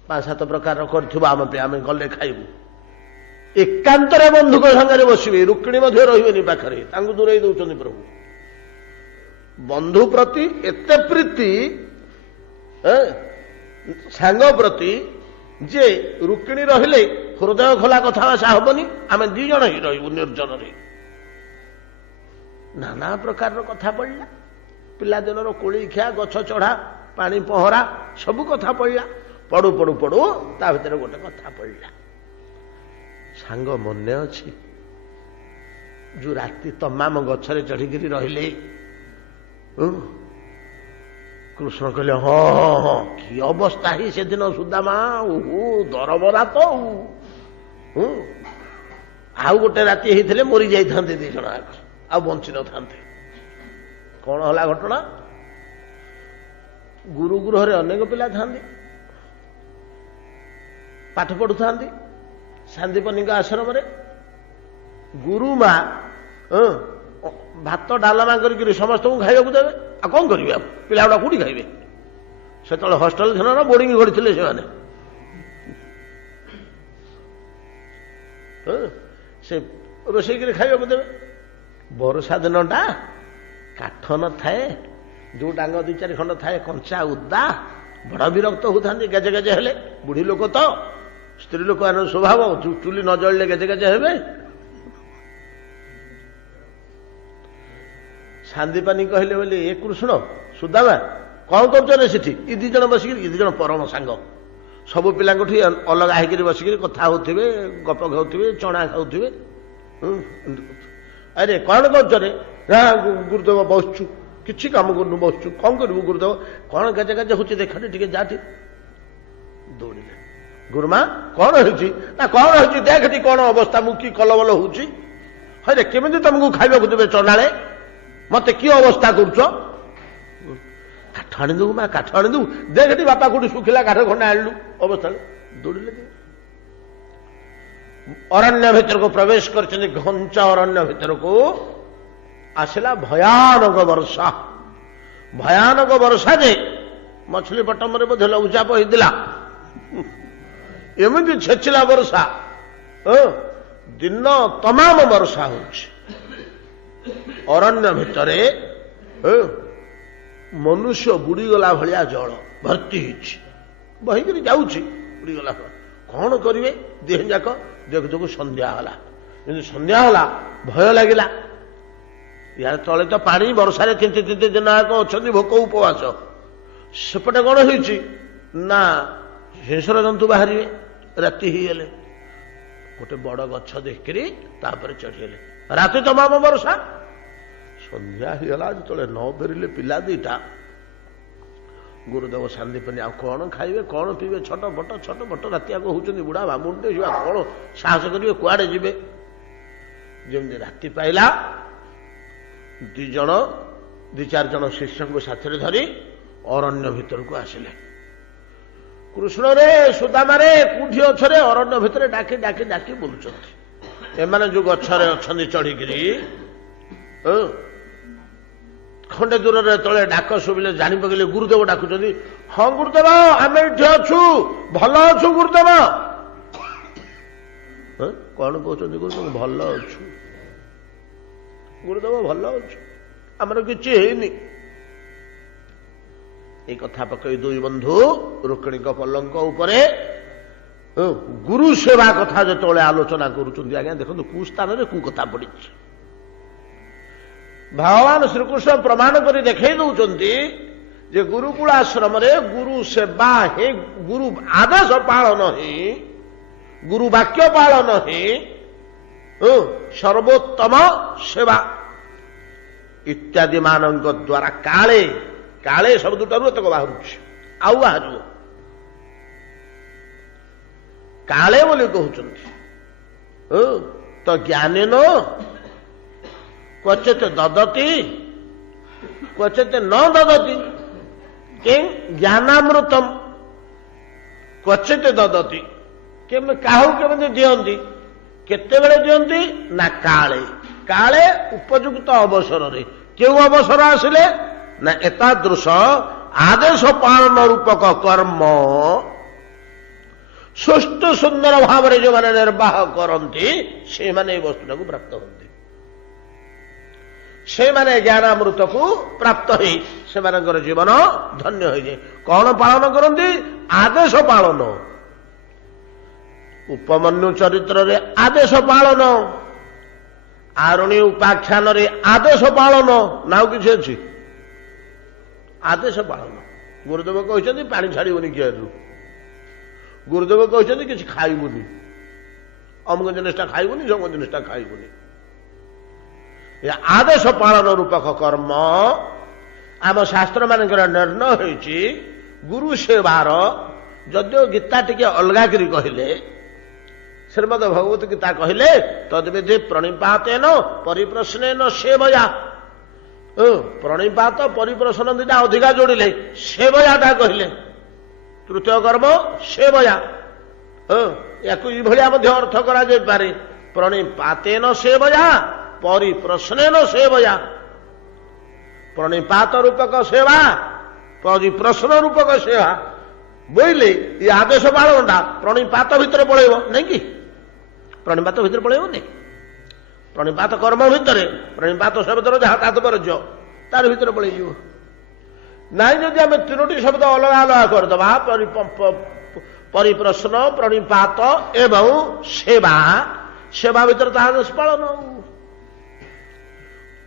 5-7 ପ୍ରକାରର କରିଥିବ ଆମେ ଗଲେ ଖାଇବୁ। ଏକାନ୍ତରେ ବନ୍ଧୁଙ୍କ ସାଙ୍ଗରେ ବସିବେ, ରୁକ୍ମିଣୀ ମଧ୍ୟ ରହିବେନି ପାଖରେ, ତାଙ୍କୁ ଦୂରେଇ ଦଉଛନ୍ତି ପ୍ରଭୁ। ବନ୍ଧୁ ପ୍ରତି ଏତେ ପ୍ରୀତି ସାଙ୍ଗ ପ୍ରତି ଯେ ରୁକ୍ମିଣୀ ରହିଲେ ହୃଦୟ ଖୋଲା କଥାବାର୍ତ୍ତା ହବନି, ଆମେ 2 ଜଣ ହିଁ ରହିବୁ ନିର୍ଜନରେ। ନାନା ପ୍ରକାରର କଥା ପଡ଼ିଲା, ପିଲାଦିନର କୋଳି ଖିଆ, ଗଛ ଚଢ଼ା, ପାଣି ପହଁରା ସବୁ କଥା ପଡ଼ିଲା। ପଡ଼ୁ ପଡ଼ୁ ପଡ଼ୁ ତା ଭିତରେ ଗୋଟେ କଥା ପଡ଼ିଲା। ସାଙ୍ଗ ମନେ ଅଛି ଯୋଉ ରାତି ତମାମ ଗଛରେ ଚଢ଼ିକିରି ରହିଲେ? କୃଷ୍ଣ କହିଲେ ହଁ ହଁ ହଁ, କି ଅବସ୍ଥା ହିଁ ସେଦିନ ସୁଦାମା, ଦରବରା ତ। ଆଉ ଗୋଟେ ରାତି ହେଇଥିଲେ ମରି ଯାଇଥାନ୍ତେ 2 ଜଣ ଆଗ, ଆଉ ବଞ୍ଚି ନଥାନ୍ତେ। କଣ ହେଲା ଘଟଣା? ଗୁରୁ ଗୃହରେ ଅନେକ ପିଲା ଥାନ୍ତି, ପାଠ ପଢୁଥାନ୍ତି। ସାନ୍ଦୀପନୀଙ୍କ ଆଶ୍ରମରେ ଗୁରୁମା ଭାତ ଡାଲମା କରିକି ସମସ୍ତଙ୍କୁ ଖାଇବାକୁ ଦେବେ। ଆଉ କଣ କରିବେ? ଆଉ ପିଲା ଗୁଡା କୋଉଠି ଖାଇବେ? ସେତେବେଳେ ହଷ୍ଟେଲ ଥିଲା ନା ବୋର୍ଡିଂ କରିଥିଲେ ସେମାନେ। ସେ ରୋଷେଇ କରି ଖାଇବାକୁ ଦେବେ। ବର୍ଷା ଦିନଟା କାଠ ନଥାଏ, ଯୋଉ ଡାଙ୍ଗ 2-4 ଖଣ୍ଡ ଥାଏ କଞ୍ଚା ଉଦା, ବଡ ବିରକ୍ତ ହଉଥାନ୍ତି ଗେଜେ ଗେଜେ ହେଲେ। ବୁଢୀ ଲୋକ ତ, ସ୍ତ୍ରୀ ଲୋକ ସ୍ୱଭାବ, ଚୁଲି ନ ଜଳିଲେ ଗେଜେ ଗେଜେ ହେବେ। ସାନ୍ଦୀପାନି କହିଲେ ବୋଲି ଏ କୃଷ୍ଣ ସୁଦାମା କଣ କରୁଛନ୍ତି ସେଠି? ଏ 2 ଜଣ ବସିକିରି, ଏ 2 ଜଣ ପରମ ସାଙ୍ଗ, ସବୁ ପିଲାଙ୍କଠି ଅଲଗା ହେଇକିରି ବସିକିରି କଥା ହଉଥିବେ, ଗପ ଖାଉଥିବେ, ଚଣା ଖାଉଥିବେ। ଆରେ କଣ କରୁଛ ରେ? ଗୁରୁଦେବ ବସୁଛୁ, କିଛି କାମ କରୁନୁ, ବସୁଛୁ। କଣ କରିବୁ ଗୁରୁଦେବ? କଣ ଗେଜେ ଗେଜେ ହଉଛି ଦେଖାନି ଟିକେ, ଯାଠି। ଦୌଡ଼ିଲେ। ଗୁରୁମା କଣ ହେଇଛି? ନା କଣ ହେଇଛି ଦେଖଠି, କଣ ଅବସ୍ଥା, ମୁଁ କି କଲବଲ ହଉଛି। ହଇରେ କେମିତି ତମକୁ ଖାଇବାକୁ ଦେବେ ଚଣ୍ଡାଳେ? ମତେ କି ଅବସ୍ଥା କରୁଛ? କାଠ ଆଣିଦେବୁ ମା, କାଠ ଆଣିଦେବୁ। ଦେଖଠି ବାପା କୋଉଠି ଶୁଖିଲା କାଠ ଖଣ୍ଡେ ଆଣିଲୁ। ଅବସ୍ଥା ଦୌଡ଼ିଲେ। ଅରଣ୍ୟ ଭିତରକୁ ପ୍ରବେଶ କରିଛନ୍ତି। ଘଞ୍ଚ ଅରଣ୍ୟ ଭିତରକୁ ଆସିଲା ଭୟାନକ ବର୍ଷା। ଭୟାନକ ବର୍ଷା ଯେ ମଛଲିପଟ୍ଟମରେ ବୋଧେ ଲଘୁଚାପ ହେଇଥିଲା। ଏମିତି ଛେଚିଲା ବର୍ଷା, ଦିନ ତମାମ ବର୍ଷା ହଉଛି। ଅରଣ୍ୟ ଭିତରେ ମନୁଷ୍ୟ ବୁଡିଗଲା ଭଳିଆ ଜଳ ଭର୍ତ୍ତି ହେଇଛି, ବହିକିରି ଯାଉଛି, ବୁଡିଗଲା। କଣ କରିବେ? 2 ଯାକ ଦେଖୁ ଦେଖୁ ସନ୍ଧ୍ୟା ହେଲା। କିନ୍ତୁ ସନ୍ଧ୍ୟା ହେଲା, ଭୟ ଲାଗିଲା। ୟାର ତଳେ ତ ପାଣି, ବର୍ଷାରେ ତିନ୍ତି ତିନ୍ତି ଦିନ ଯାକ ଅଛନ୍ତି, ଭୋକ ଉପବାସ। ସେପଟେ କଣ ହେଇଛି ନା ହିଂସ୍ର ଜନ୍ତୁ ବାହାରିବେ ରାତି ହେଇଗଲେ। ଗୋଟେ ବଡ ଗଛ ଦେଖିକିରି ତାପରେ ଚଢିଗଲେ। ରାତି ତମାମ ବର୍ଷା। ସନ୍ଧ୍ୟା ହେଇଗଲା ଯେତେବେଳେ ନ ଫେରିଲେ ପିଲା 2ଟା, ଗୁରୁଦେବ ସାନ୍ଦୀପନୀ ଆଉ କଣ ଖାଇବେ, କଣ ପିଇବେ? ଛଟପଟ ରାତି ଆଗ ହଉଛନ୍ତି। ବୁଢା ବାମୁଣ୍ଡେ ଯିବା, କଣ ସାହସ କରିବେ, କୁଆଡେ ଯିବେ? ଯେମିତି ରାତି ପାଇଲା, 2-4 ଜଣ ଶିଷ୍ୟଙ୍କୁ ସାଥିରେ ଧରି ଅରଣ୍ୟ ଭିତରକୁ ଆସିଲେ। କୃଷ୍ଣରେ ସୁଦାମାରେ କୋଉଠି ଅଛରେ? ଅରଣ୍ୟ ଭିତରେ ଡାକି ଡାକି ଡାକି ବୁଲୁଛନ୍ତି। ଏମାନେ ଯୋଉ ଗଛରେ ଅଛନ୍ତି ଚଢିକିରି, ଖଣ୍ଡେ ଦୂରରେ ତଳେ ଡାକ ଶୁଭିଲେ ଜାଣି ପକେଇଲେ ଗୁରୁଦେବ ଡାକୁଛନ୍ତି। ହଁ ଗୁରୁଦେବ, ଆମେ ଏଠି ଅଛୁ, ଭଲ ଅଛୁ ଗୁରୁଦେବ। କଣ କହୁଛନ୍ତି ଗୁରୁଦେବ? ଭଲ ଅଛୁ ଗୁରୁଦେବ, ଭଲ ଅଛୁ, ଆମର କିଛି ହେଇନି। এই কথা পকাই 2 বন্ধু ରୁକ୍ମିଣୀଙ୍କ ପଲଙ୍କ ଉପରେ ଗୁରୁ ସେବା କଥା ଯେତେବେଳେ ଆଲୋଚନା କରୁଛନ୍ତି, ଆଜ୍ଞା ଦେଖନ୍ତୁ କୋଉ ସ୍ଥାନରେ କୋଉ କଥା ପଡିଛି। ଭଗବାନ ଶ୍ରୀକୃଷ୍ଣ ପ୍ରମାଣ କରି ଦେଖେଇ ଦଉଛନ୍ତି ଯେ ଗୁରୁକୁଳ ଆଶ୍ରମରେ ଗୁରୁ ସେବା ହିଁ, ଗୁରୁ ଆଦେଶ ପାଳନ ହିଁ, ଗୁରୁ ବାକ୍ୟ ପାଳନ ହିଁ ସର୍ବୋତ୍ତମ ସେବା ଇତ୍ୟାଦି ମାନଙ୍କ ଦ୍ୱାରା କାଳେ କାଳେ ଶବ୍ଦଟାରୁ ଏତକ ବାହାରୁଛି, ଆଉ ବାହାରିବ। କାଳେ ବୋଲି କହୁଛନ୍ତି। ତ ଜ୍ଞାନେନ କ୍ୱଚିତ୍ ଦଦତି କ୍ୱଚିତ୍ ନ ଦଦତି, କିଂ ଜ୍ଞାନାମୃତମ କ୍ୱଚିତ୍ ଦଦତି। କାହାକୁ କେମିତି ଦିଅନ୍ତି, କେତେବେଳେ ଦିଅନ୍ତି ନା କାଳେ କାଳେ ଉପଯୁକ୍ତ ଅବସରରେ। କେଉଁ ଅବସର ଆସିଲେ ନା ଏତାଦୃଶ ଆଦେଶ ପାଳନ ରୂପକ କର୍ମ ସୁଷ୍ଠୁ ସୁନ୍ଦର ଭାବରେ ଯେଉଁମାନେ ନିର୍ବାହ କରନ୍ତି ସେମାନେ ଏହି ବସ୍ତୁଟାକୁ ପ୍ରାପ୍ତ ହୁଅନ୍ତି। ସେମାନେ ଜ୍ଞାନାମୃତକୁ ପ୍ରାପ୍ତ ହେଇ ସେମାନଙ୍କର ଜୀବନ ଧନ୍ୟ ହୋଇଯାଏ। କଣ ପାଳନ କରନ୍ତି? ଆଦେଶ ପାଳନ। ଉପମନ୍ୟୁ ଚରିତ୍ରରେ ଆଦେଶ ପାଳନ, ଆରୁଣୀ ଉପାଖ୍ୟାନରେ ଆଦେଶ ପାଳନ, ନା ଆଉ କିଛି ଅଛି? ଆଦେଶ ପାଳନ। ଗୁରୁଦେବ କହିଛନ୍ତି ପାଣି ଛାଡ଼ିବୁନି କିଆରୁ, ଗୁରୁଦେବ କହିଛନ୍ତି କିଛି ଖାଇବୁନି, ଅମୁକ ଜିନିଷଟା ଖାଇବୁନି, ସମୁକ ଜିନିଷଟା ଖାଇବୁନି। ଏ ଆଦେଶ ପାଳନ ରୂପକ କର୍ମ ଆମ ଶାସ୍ତ୍ର ମାନଙ୍କର ନିର୍ଣ୍ଣୟ ହୋଇଛି। ଗୁରୁ ସେବାର ଯଦିଓ ଗୀତା ଟିକେ ଅଲଗା କରି କହିଲେ, ଶ୍ରୀମଦ ଭଗବତ ଗୀତା କହିଲେ ତଦ୍ବିଧି ପ୍ରଣିପାତେନ ପରିପ୍ରଶ୍ନେନ ସେବୟା। ପ୍ରଣିପାତ ପରିପ୍ରଶ୍ନ ଦିଟା ଅଧିକା ଯୋଡ଼ିଲେ ସେବୟାଟା କହିଲେ। ତୃତୀୟ କର୍ମ ସେବୟା। ୟାକୁ ଏଇଭଳିଆ ମଧ୍ୟ ଅର୍ଥ କରାଯାଇପାରେ। ପ୍ରଣିପାତେନ ସେବୟା ପରିପ୍ରଶ୍ନେନ ସେବୟା। ପ୍ରଣିପାତ ରୂପକ ସେବା, ପରିପ୍ରଶ୍ନ ରୂପକ ସେବା ବୋଇଲେ ଏ ଆଦେଶ ପାଳନଟା ପ୍ରଣିପାତ ଭିତରେ ପଳେଇବ ନାଇଁ କି? ପ୍ରଣିପାତ ଭିତରେ ପଳେଇବନି? ପ୍ରଣିପାତ କର୍ମ ଭିତରେ ପ୍ରଣିପାତ ଶବ୍ଦର ଯାହା ତାତ୍ପର୍ଯ୍ୟ ତାର ଭିତରେ ପଳେଇଯିବ। ନାଇଁ ଯଦି ଆମେ ତିନୋଟି ଶବ୍ଦ ଅଲଗା ଅଲଗା କରିଦେବା, ପରିପ୍ରଶ୍ନ, ପ୍ରଣିପାତ ଏବଂ ସେବା, ସେବା ଭିତରେ ତା ଆଦେଶ ପାଳନ।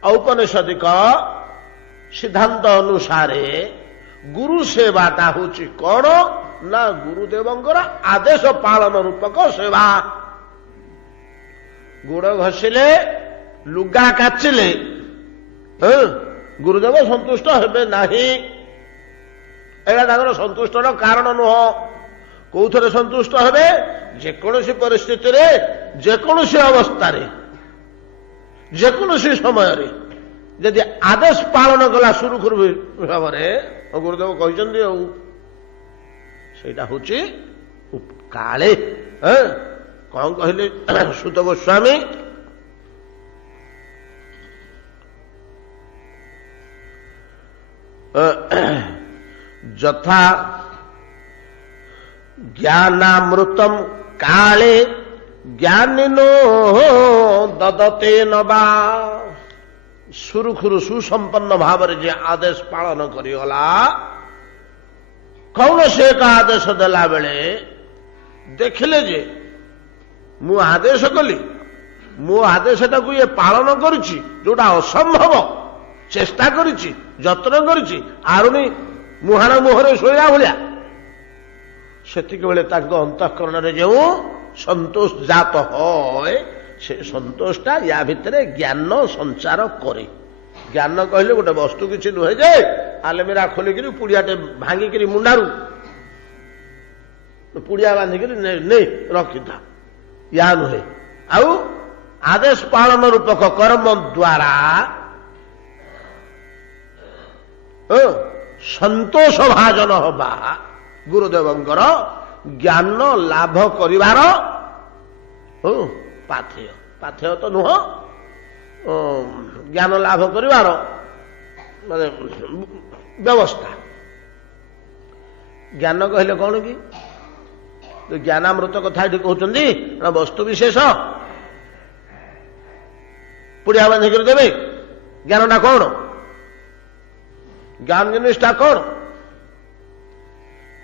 ଔପନିଷଦିକ ସିଦ୍ଧାନ୍ତ ଅନୁସାରେ ଗୁରୁ ସେବାଟା ହଉଛି କଣ ନା ଗୁରୁଦେବଙ୍କର ଆଦେଶ ପାଳନ ରୂପକ ସେବା। ଗୋଡ଼ ଘଷିଲେ, ଲୁଗା କାଚିଲେ ଗୁରୁଦେବ ସନ୍ତୁଷ୍ଟ ହେବେ ନାହିଁ। ଏଇଟା ତାଙ୍କର ସନ୍ତୁଷ୍ଟର କାରଣ ନୁହଁ। କୋଉଥିରେ ସନ୍ତୁଷ୍ଟ ହେବେ? ଯେକୌଣସି ପରିସ୍ଥିତିରେ, ଯେକୌଣସି ଅବସ୍ଥାରେ, ଯେକୌଣସି ସମୟରେ ଯଦି ଆଦେଶ ପାଳନ କଲା ସୁରୁଖୁରୁ ଭାବରେ, ଗୁରୁଦେବ କହିଛନ୍ତି ଆଉ ସେଇଟା ହଉଛି କାଳେ। କଣ କହିଲେ ସୁତ ଗୋସ୍ୱାମୀ? ଯଥା ଜ୍ଞାନାମୃତମ୍ କାଳେ ଜ୍ଞାନିନୋ ଦଦତେ ନବା। ସୁରୁଖୁରୁ ସୁସମ୍ପନ୍ନ ଭାବରେ ଯେ ଆଦେଶ ପାଳନ କରିଗଲା, କୌଣସି ଏକ ଆଦେଶ ଦେଲା ବେଳେ ଦେଖିଲେ ଯେ ମୁଁ ଆଦେଶ କଲି, ମୋ ଆଦେଶଟାକୁ ଇଏ ପାଳନ କରୁଛି, ଯୋଉଟା ଅସମ୍ଭବ ଚେଷ୍ଟା କରିଛି, ଯତ୍ନ କରିଛି, ଆରୁଣୀ ମୁହାଣ ମୁହଁରେ ଶୋଇଲା ଭଳିଆ, ସେତିକି ବେଳେ ତାଙ୍କ ଅନ୍ତଃକରଣରେ ଯେଉଁ ସନ୍ତୋଷ ଜାତ ହୁଏ, ସେ ସନ୍ତୋଷଟା ୟା ଭିତରେ ଜ୍ଞାନ ସଞ୍ଚାର କରେ। ଜ୍ଞାନ କହିଲେ ଗୋଟେ ବସ୍ତୁ କିଛି ନୁହେଁ ଯେ ଆଲମିରା ଖୋଲିକିରି ପୁଡ଼ିଆଟେ ଭାଙ୍ଗିକିରି ମୁଣ୍ଡାରୁ ପୁଡ଼ିଆ ବାନ୍ଧିକିରି ନେଇ ରଖିଥା, ୟା ନୁହେଁ। ଆଉ ଆଦେଶ ପାଳନ ରୂପକ କର୍ମ ଦ୍ୱାରା ସନ୍ତୋଷ ଭାଜନ ହବା ଗୁରୁଦେବଙ୍କର ଜ୍ଞାନ ଲାଭ କରିବାର ପାଥେୟ। ପାଥେୟ ତ ନୁହଁ, ଜ୍ଞାନ ଲାଭ କରିବାର ମାନେ ବ୍ୟବସ୍ଥା। ଜ୍ଞାନ କହିଲେ କଣ କି? ଜ୍ଞାନାମୃତ କଥା ଏଠି କହୁଛନ୍ତି ନା ବସ୍ତୁ ବିଶେଷ ପୁଡ଼ିଆ ବାନ୍ଧିକରି ଦେବେ। ଜ୍ଞାନଟା କଣ? ଜ୍ଞାନ ଜିନିଷଟା କଣ?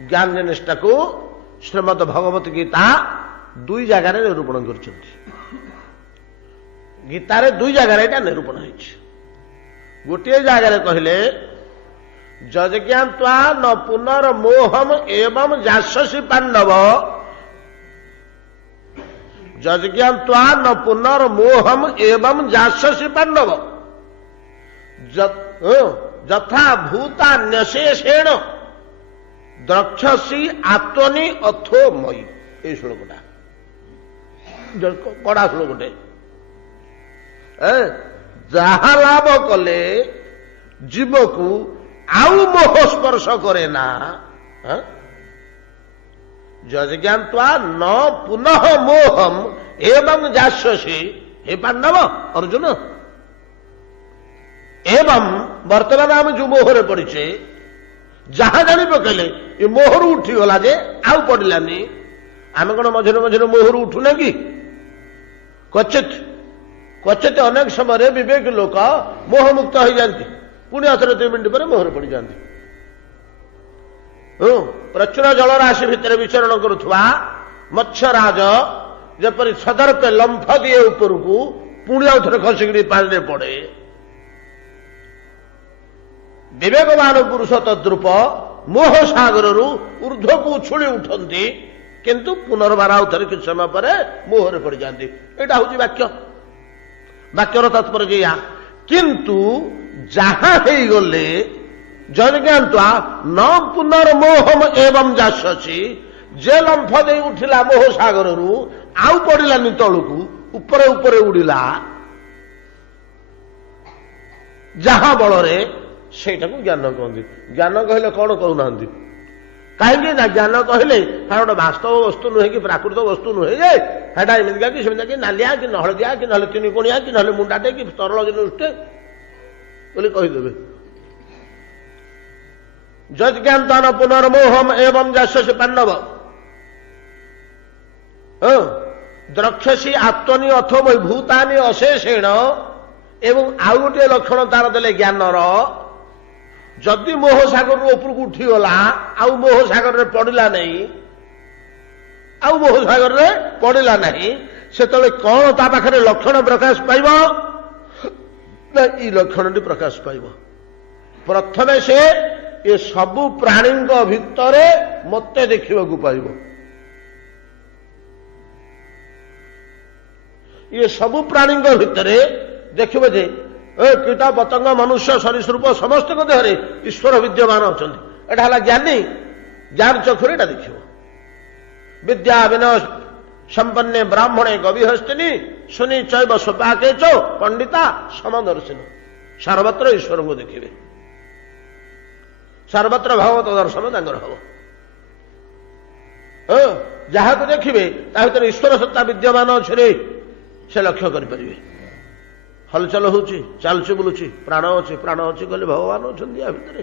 ଜ୍ଞାନ ଜିନିଷଟାକୁ ଶ୍ରୀମଦ ଭଗବତ ଗୀତା ଦୁଇ ଜାଗାରେ ନିରୂପଣ କରିଛନ୍ତି। ଗୀତାରେ ଦୁଇ ଜାଗାରେ ଏଇଟା ନିରୂପଣ ହେଇଛି। ଗୋଟିଏ ଜାଗାରେ କହିଲେ ଯଜ୍ଞାତ୍ୱା ନ ପୁନର୍ମୋହମ୍ ଏବଂ ଯାସ୍ୟସି ପାଣ୍ଡବ। ଯଜ୍ଞାତ୍ୱା ନ ପୁନର୍ମୋହମ୍ ଏବଂ ଯାସ୍ୟସି ପାଣ୍ଡବ। ଯଥା ଭୂତାନ୍ୟଶେଷେଣ ଦ୍ରକ୍ଷସି ଆତ୍ମନି ଅଥୋ ମୟୀ। ଏଇ ଶ୍ଲୋକଟା କଡ଼ା ଶ୍ଲୋକଟେ। ଯାହା ଲାଭ କଲେ ଜୀବକୁ ଆଉ ମୋହ ସ୍ପର୍ଶ କରେ ନା। ଯଜ୍ଞାତ୍ୱା ନ ପୁନଃ ମୋହମ୍ ଏବଂ ଯାସ୍ୟସି, ହେ ପାଣ୍ଡବ ଅର୍ଜୁନ, ଏବଂ ବର୍ତ୍ତମାନ ଆମେ ଯୋଉ ମୋହରେ ପଡିଛେ, ଯାହା ଜାଣି ପକେଇଲେ ଏ ମୋହରୁ ଉଠିଗଲା ଯେ ଆଉ ପଡିଲାନି। ଆମେ କଣ ମଝିରେ ମଝିରେ ମୋହରୁ ଉଠୁନା କି? କ୍ୱଚିତ ଅନେକ ସମୟରେ ବିବେକ ଲୋକ ମୋହମୁକ୍ତ ହୋଇଯାନ୍ତି, ପୁଣି ଆଥରେ 2 ମିନିଟ୍ ପରେ ମୋହରେ ପଡିଯାନ୍ତି। ପ୍ରଚୁର ଜଳରାଶି ଭିତରେ ବିଚରଣ କରୁଥିବା ମତ୍ସ୍ୟରାଜ ଯେପରି ସଦର୍ପେ ଲମ୍ଫ ଦିଏ ଉପରକୁ, ପୁଣି ଆଉ ଥରେ ଖସିକିରି ପାଣିରେ ପଡେ। ବିବେକବାନ ପୁରୁଷ ତଦ୍ରୂପ ମୋହ ସାଗରରୁ ଉର୍ଦ୍ଧ୍ୱକୁ ଉଛୁଳି ଉଠନ୍ତି, କିନ୍ତୁ ପୁନର୍ବାର ଆଉ ଥରେ କିଛି ସମୟ ପରେ ମୋହରେ ପଡିଯାନ୍ତି। ଏଇଟା ହଉଛି ବାକ୍ୟର ତାତ୍ପର୍ଯ୍ୟ ଏଇଆ। କିନ୍ତୁ ଯାହା ହେଇଗଲେ ଜନଜ୍ଞାତ୍ୱା ନ ପୁନର୍ମୋହମ ଏବଂ ଯାସ୍ୟସି, ଯେ ଲମ୍ଫ ଦେଇ ଉଠିଲା ମୋହ ସାଗରରୁ ଆଉ ପଡିଲାନି ତଳକୁ, ଉପରେ ଉପରେ ଉଡ଼ିଲା, ଯାହା ବଳରେ ସେଇଟାକୁ ଜ୍ଞାନ କହନ୍ତି। ଜ୍ଞାନ କହିଲେ କଣ କହୁନାହାନ୍ତି? କାହିଁକି ନା ଜ୍ଞାନ କହିଲେ ତାର ଗୋଟେ ବାସ୍ତବ ବସ୍ତୁ ନୁହେଁ କି ପ୍ରାକୃତିକ ବସ୍ତୁ ନୁହେଁ ଯେ ସେଟା ଏମିତିକା କି ସେମିତିକା କି ନାଲିଆ କି ହଳଦିଆ କି ନହେଲେ 3 କୋଣିଆ କି ନହେଲେ ମୁଣ୍ଡାଟେ କି ତରଳ ଜିନିଷଟେ ବୋଲି କହିଦେବେ। ଯଜ୍ଞାନ୍ତନ ପୁନର୍ମୋହମ ଏବଂ ଯାସ୍ୟସି ପାଣ୍ଡବ ଦ୍ରକ୍ଷସି ଆତ୍ମନି ଅଥୋ ଭୂତାନି ଅଶେଷେଣ। ଏବଂ ଆଉ ଗୋଟିଏ ଲକ୍ଷଣ ତାର ଦେଲେ ଜ୍ଞାନର, ଯଦି ମୋହ ସାଗରରୁ ଉପରକୁ ଉଠିଗଲା ଆଉ ମୋହ ସାଗରରେ ପଡିଲା ନାହିଁ, ସେତେବେଳେ କଣ ତା ପାଖରେ ଲକ୍ଷଣ ପ୍ରକାଶ ପାଇବ ନା ଏଇ ଲକ୍ଷଣଟି ପ୍ରକାଶ ପାଇବ। ପ୍ରଥମେ ସେ ଏ ସବୁ ପ୍ରାଣୀଙ୍କ ଭିତରେ ମୋତେ ଦେଖିବାକୁ ପାଇବ। ଏ ସବୁ ପ୍ରାଣୀଙ୍କ ଭିତରେ ଦେଖିବ ଯେ କୀଟ ପତଙ୍ଗ ମନୁଷ୍ୟ ସରୀସୃପ ସମସ୍ତଙ୍କ ଦେହରେ ଈଶ୍ୱର ବିଦ୍ୟମାନ ଅଛନ୍ତି। ଏଟା ହେଲା ଜ୍ଞାନୀ, ଜ୍ଞାନ ଚକ୍ଷୁରେ ଏଟା ଦେଖିବ। ବିଦ୍ୟା ବିନୟ ସମ୍ପନ୍ନେ ବ୍ରାହ୍ମଣେ ଗବିହସ୍ତିନୀ ଶୁନି ଚୈବ ସୁପାକେଚ ପଣ୍ଡିତା ସମଦର୍ଶିନ। ସର୍ବତ୍ର ଈଶ୍ୱରଙ୍କୁ ଦେଖିବେ, ସର୍ବତ୍ର ଭଗବତ ଦର୍ଶନ ତାଙ୍କର ହବ। ଯାହାକୁ ଦେଖିବେ ତା ଭିତରେ ଈଶ୍ୱର ସତ୍ତା ବିଦ୍ୟମାନ ଅଛି ରେ, ସେ ଲକ୍ଷ୍ୟ କରିପାରିବେ। ହଲଚଲ ହଉଛି, ଚାଲୁଛି ବୁଲୁଛି, ପ୍ରାଣ ଅଛି କହିଲେ ଭଗବାନ ଅଛନ୍ତି ୟା ଭିତରେ।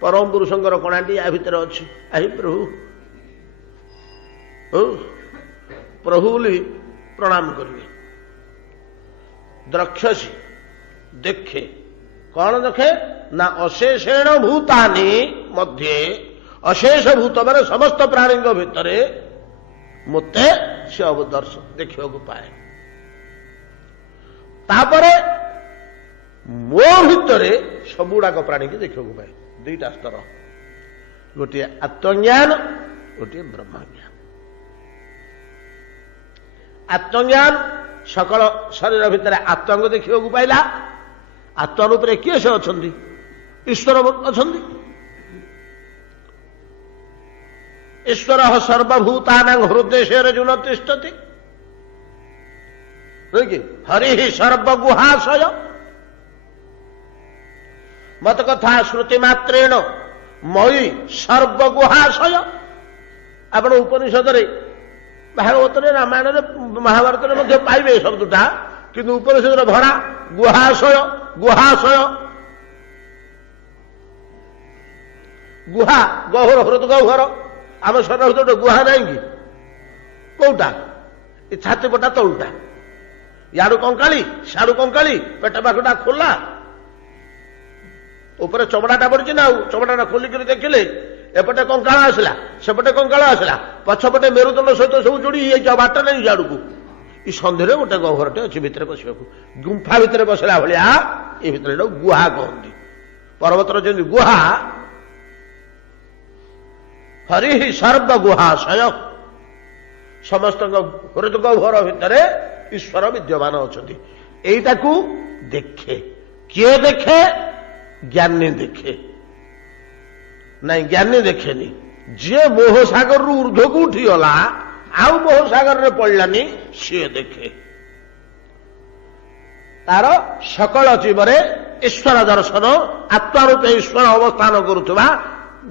ପରମ ପୁରୁଷଙ୍କର କଣାଟି ୟା ଭିତରେ ଅଛି। ଆହି ପ୍ରଭୁ ପ୍ରଭୁ ବୋଲି ପ୍ରଣାମ କରିବେ। ଦ୍ରକ୍ଷସି, ଦେଖେ। କଣ ଦେଖେ ନା ଅଶେଷେଣ ଭୂତାନି ମଧ୍ୟେ, ଅଶେଷ ଭୂତ ମାନେ ସମସ୍ତ ପ୍ରାଣୀଙ୍କ ଭିତରେ ମୋତେ ସେ ଦେଖିବାକୁ ପାଏ। ତାପରେ ମୋ ଭିତରେ ସବୁଗୁଡାକ ପ୍ରାଣୀକି ଦେଖିବାକୁ ପାଏ। 2ଟା ସ୍ତର, ଗୋଟିଏ ଆତ୍ମଜ୍ଞାନ, ଗୋଟିଏ ବ୍ରହ୍ମଜ୍ଞାନ। ଆତ୍ମଜ୍ଞାନ ସକଳ ଶରୀର ଭିତରେ ଆତ୍ମାଙ୍କୁ ଦେଖିବାକୁ ପାଇଲା। ଆତ୍ମା ରୂପରେ କିଏ ସେ ଅଛନ୍ତି? ଈଶ୍ୱର ଅଛନ୍ତି। ଈଶ୍ୱର ସର୍ବଭୂତାନାଂ ହୃଦୟରେ ଜୁନ ତିଷ୍ଠତି, ହରି ସର୍ବଗୁହାଶୟ। ମତ କଥା ଶ୍ରୁତି ମାତ୍ରେଣ ମୟି ସର୍ବଗୁହାଶୟ। ଆପଣ ଉପନିଷଦରେ, ଭାଗବତରେ, ରାମାୟଣରେ, ମହାଭାରତରେ ମଧ୍ୟ ପାଇବେ ଶବ୍ଦଟା, କିନ୍ତୁ ଉପନିଷଦରେ ଭରା ଗୁହାଶୟ। ଗୁହା ଗହ୍ୱର, ହୃଦ ଗହ୍ୱର। ଆମ ଶରୀର ଭିତରେ ଗୋଟେ ଗୁହା ନାହିଁ କି? କୋଉଟା? ଏ ଛାତି ପଟା ତଳୁଟା, ୟାଡୁ କଙ୍କାଳି ସିଆଡୁ କଙ୍କାଳି, ପେଟ ପାଖଟା ଖୋଲା, ଉପରେ ଚମଡାଟା ପଡିଛି ନା। ଆଉ ଚମଡାଟା ଖୋଲିକିରି ଦେଖିଲେ ଏପଟେ କଙ୍କାଳ ଆସିଲା, ସେପଟେ କଙ୍କାଳ ଆସିଲା, ପଛପଟେ ମେରୁଦଣ୍ଡ ସହିତ ସବୁ ଯୋଡି ହେଇଯାଇଛି, ବାଟ ନାହିଁ ସିଆଡକୁ। ଏ ସନ୍ଧିରେ ଗୋଟେ ଗହ୍ୱରଟେ ଅଛି ଭିତରେ ପଶିବାକୁ। ଗୁମ୍ଫା ଭିତରେ ପଶିଲା ଭଳିଆ ଏ ଭିତରେ ଏଟାକୁ ଗୁହା କହନ୍ତି। ପର୍ବତର ଯେମିତି ଗୁହା, ହରି ସର୍ବଗୁହାଶୟ। ସମସ୍ତଙ୍କ ହୃଦ ଗହ୍ୱର ଭିତରେ ଈଶ୍ୱର ବିଦ୍ୟମାନ ଅଛନ୍ତି। ଏଇଟାକୁ ଦେଖେ। କିଏ ଦେଖେ? ଜ୍ଞାନୀ ଦେଖେ। ନାଇଁ, ଜ୍ଞାନୀ ଦେଖେନି। ଯିଏ ମୋହ ସାଗରରୁ ଉର୍ଦ୍ଧ୍ୱକୁ ଉଠିଗଲା ଆଉ ମୋହ ସାଗରରେ ପଡିଲାନି, ସିଏ ଦେଖେ। ତାର ସକଳ ଜୀବରେ ଈଶ୍ୱର ଦର୍ଶନ, ଆତ୍ମା ରୂପେ ଈଶ୍ୱର ଅବସ୍ଥାନ କରୁଥିବା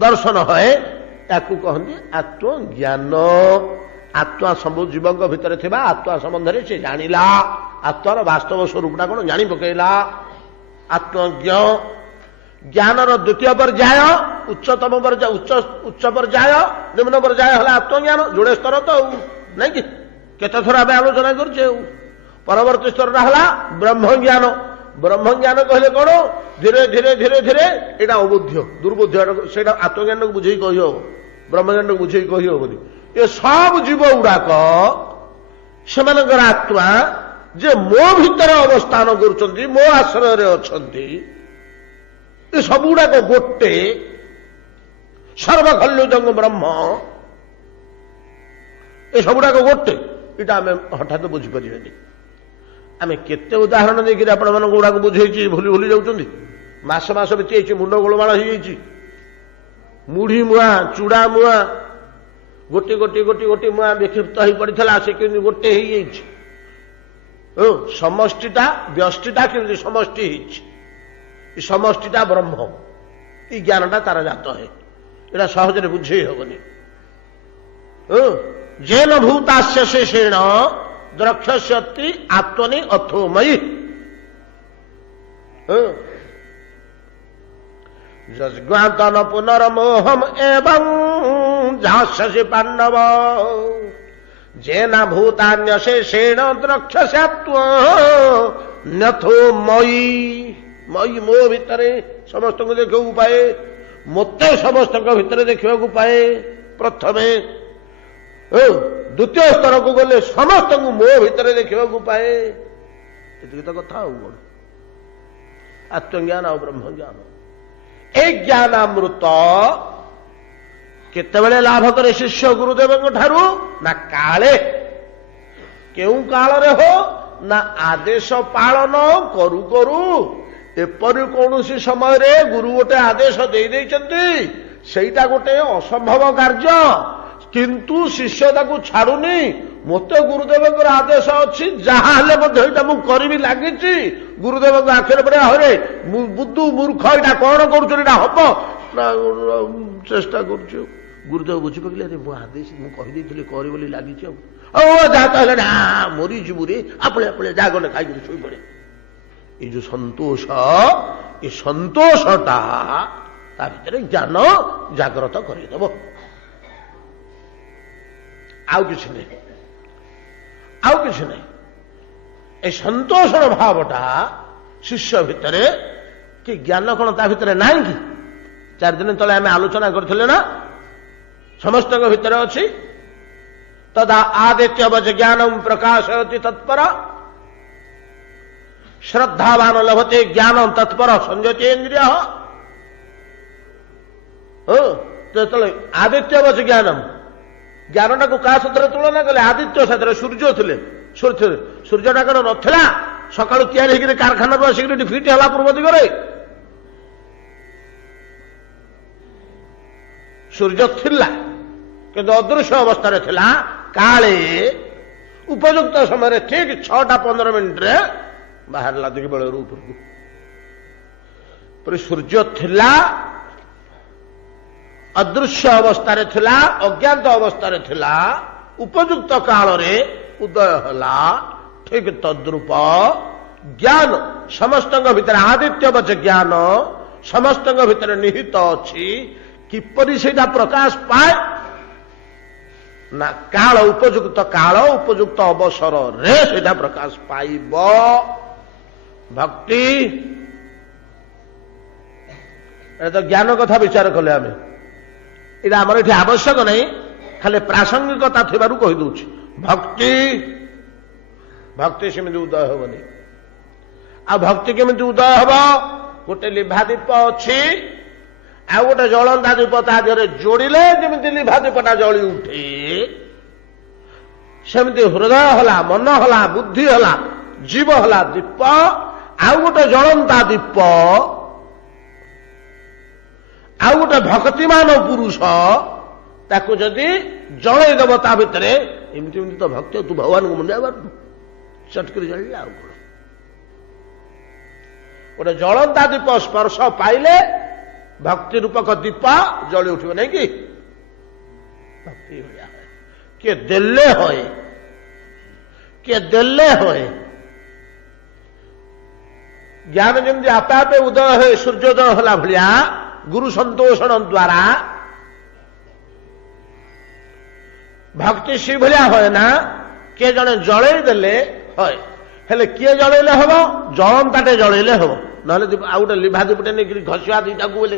ଦର୍ଶନ ହଏ। ତାକୁ କହନ୍ତି ଆତ୍ମଜ୍ଞାନ। आत्मा सब जीवों भितर थिबा आत्मा संबंध में से जानिला आत्मार वास्तव स्वरूपटा कौन जानी पकेला आत्मज्ञ ज्ञानर द्वितीय पर्याय उच्चतम पर्याय उच्च पर्याय निम्न पर्याय है आत्मज्ञान जोड़े स्तर तो नहीं कि केते थर आम आलोचना करछे परवर्ती स्तर है ब्रह्मज्ञान ब्रह्मज्ञान कहले कौन धीरे धीरे धीरे धीरे यहाँ अबुद्ध दुर्बुद्ध से आत्मज्ञान को बुझे कही हम ब्रह्मज्ञान को बुझे कही हम ये सब जीव गुड़ाक से आत्मा जे मो भितर अवस्थान कर मो आश्रय अच्छा ये सब गुड़ाक गोटे सर्वखल्युजंग ब्रह्म ये सब गुड़ाक गोटे यहाँ आम हठात बुझीपर आम केते उदाहरण देखिए आपण मान गुड़ाक बुझे भूली भूली जाऊँ मास मास बीती मुंड गोलमाल हो मुढ़ी मुआ चूड़ा मुआ गोटी गोटी गोटी गोटी मुआ विक्षिप्त हो पड़ा से कि गोटे समष्टिटा व्यष्टिटा कि समष्टि समष्टिटा ब्रह्म ये ज्ञानटा तार जात है यहाँ सहज बुझे हेनी जेन भूतास्य शेषेण द्रक्षस्यति आत्मनि अथोमयी जज्ञातन पुनर्मोहम एवं झास्यसि पांडव जेना भूतान्य शेषेण द्रक्षस्यात्व न्यथो मयी मयी मो भितरे समस्त को देखा पाए मत समस्त भितर देखा पाए प्रथमे द्वितीय स्तर को गले समस्त को मो भितर देखा पाए तो कथा आत्मज्ञान और ब्रह्मज्ञान एक ज्ञानामृत केतबेले लाभ करे शिष्य गुरुदेव ठारू ना काले केउ काल रे हो ना आदेश पालन करू करू एपरि कौन समय रे गुरु गोटे आदेश दे देइचंती सेटा गोटे असंभव कार्य किंतु शिष्य ताकू छाड़ुनी मत गुरुदेव आदेश अच्छी जहाँ करी लगी गुरुदेव आखिर पड़े हरे बुद्धू मूर्ख यहाँ कौन कर चेष्टा कर गुरुदेव बुझी पकड़े अरे मो आदेश मुझे करी लगी जहाँ तो ना मरी जीवरे आपले आपले जा गले खाई शोई पड़े ये जो संतोष ये संतोषटा ता भीतर ज्ञान जाग्रत करदेव आउ किसी नहीं आउ किसी नहीं ए संतोषण भावटा शिष्य भितर कि ज्ञान कौन ता भितर ना कि 4 दिन तले आम आलोचना करथिले ना समस्त भितर अच्छी तदा आदित्यवच ज्ञानम प्रकाशयति तत्पर श्रद्धावान लभते ज्ञानम तत्पर संजते इंद्रिय तो आदित्यवच ज्ञानम ज्ञानटा को क्या सतरे तुलना कले आदित्य साथ सूर्य थे सूर्यटा कौन नाला सका या कारखाना आसिक फिट है पूर्व दिगरे सूर्य थिला किंतु अदृश्य अवस्था थिला काले उपयुक्त समय ठीक 6:15 मिनिट्रे बाहर दिख बेल ऊपर सूर्य थिला अदृश्य अवस्था थिला अज्ञात अवस्था थिला उपयुक्त काल रे उदय हला ठीक तद्रूप ज्ञान समस्त भीतर आदित्यवच ज्ञान समस्त भीतर निहित अच्छी किपरि सेटा प्रकाश पाए ना काल उपयुक्त अवसर रे सेटा प्रकाश पाइब भक्ति तो ज्ञान कथा विचार कले आम ये आमर ये आवश्यक नहीं खाली प्रासंगिकता थी कहीदे भक्ति भक्ति सेमती उदय हेनी आ भक्ति केमी उदय हम गोटे लिभादीप अच्छी आ गोटे जलंता दीप ता देहरे जोड़िले जमी लिभादीपटा जली उठे सेमती हृदय हला मन हला बुद्धि हला जीव हला दीप आ गोटे जलंता दीप आ गोटे भक्तिमान पुरुष ताकू जदि जलईदेव ता भितर एमती तो भक्ति तू भगवान को मुंडिया बारू चटकरी जल्ला आ गोटे जलंता दीप स्पर्श पाइले भक्ति रूपक दीप जली उठे नहीं कि भक्ति किए देले होए, किए देले होए। ज्ञान जमी आपे आपे उदय हुए सूर्योदय होला भलिया गुरु संतोषण द्वारा भक्ति सी भलिया होए ना, किए जड़े जड़े देले होए। हेले किए जड़ेले हम जलंताटे जड़ेले हम ना आ गए लिभा दीपटे नहीं घसिया दीटा को बोले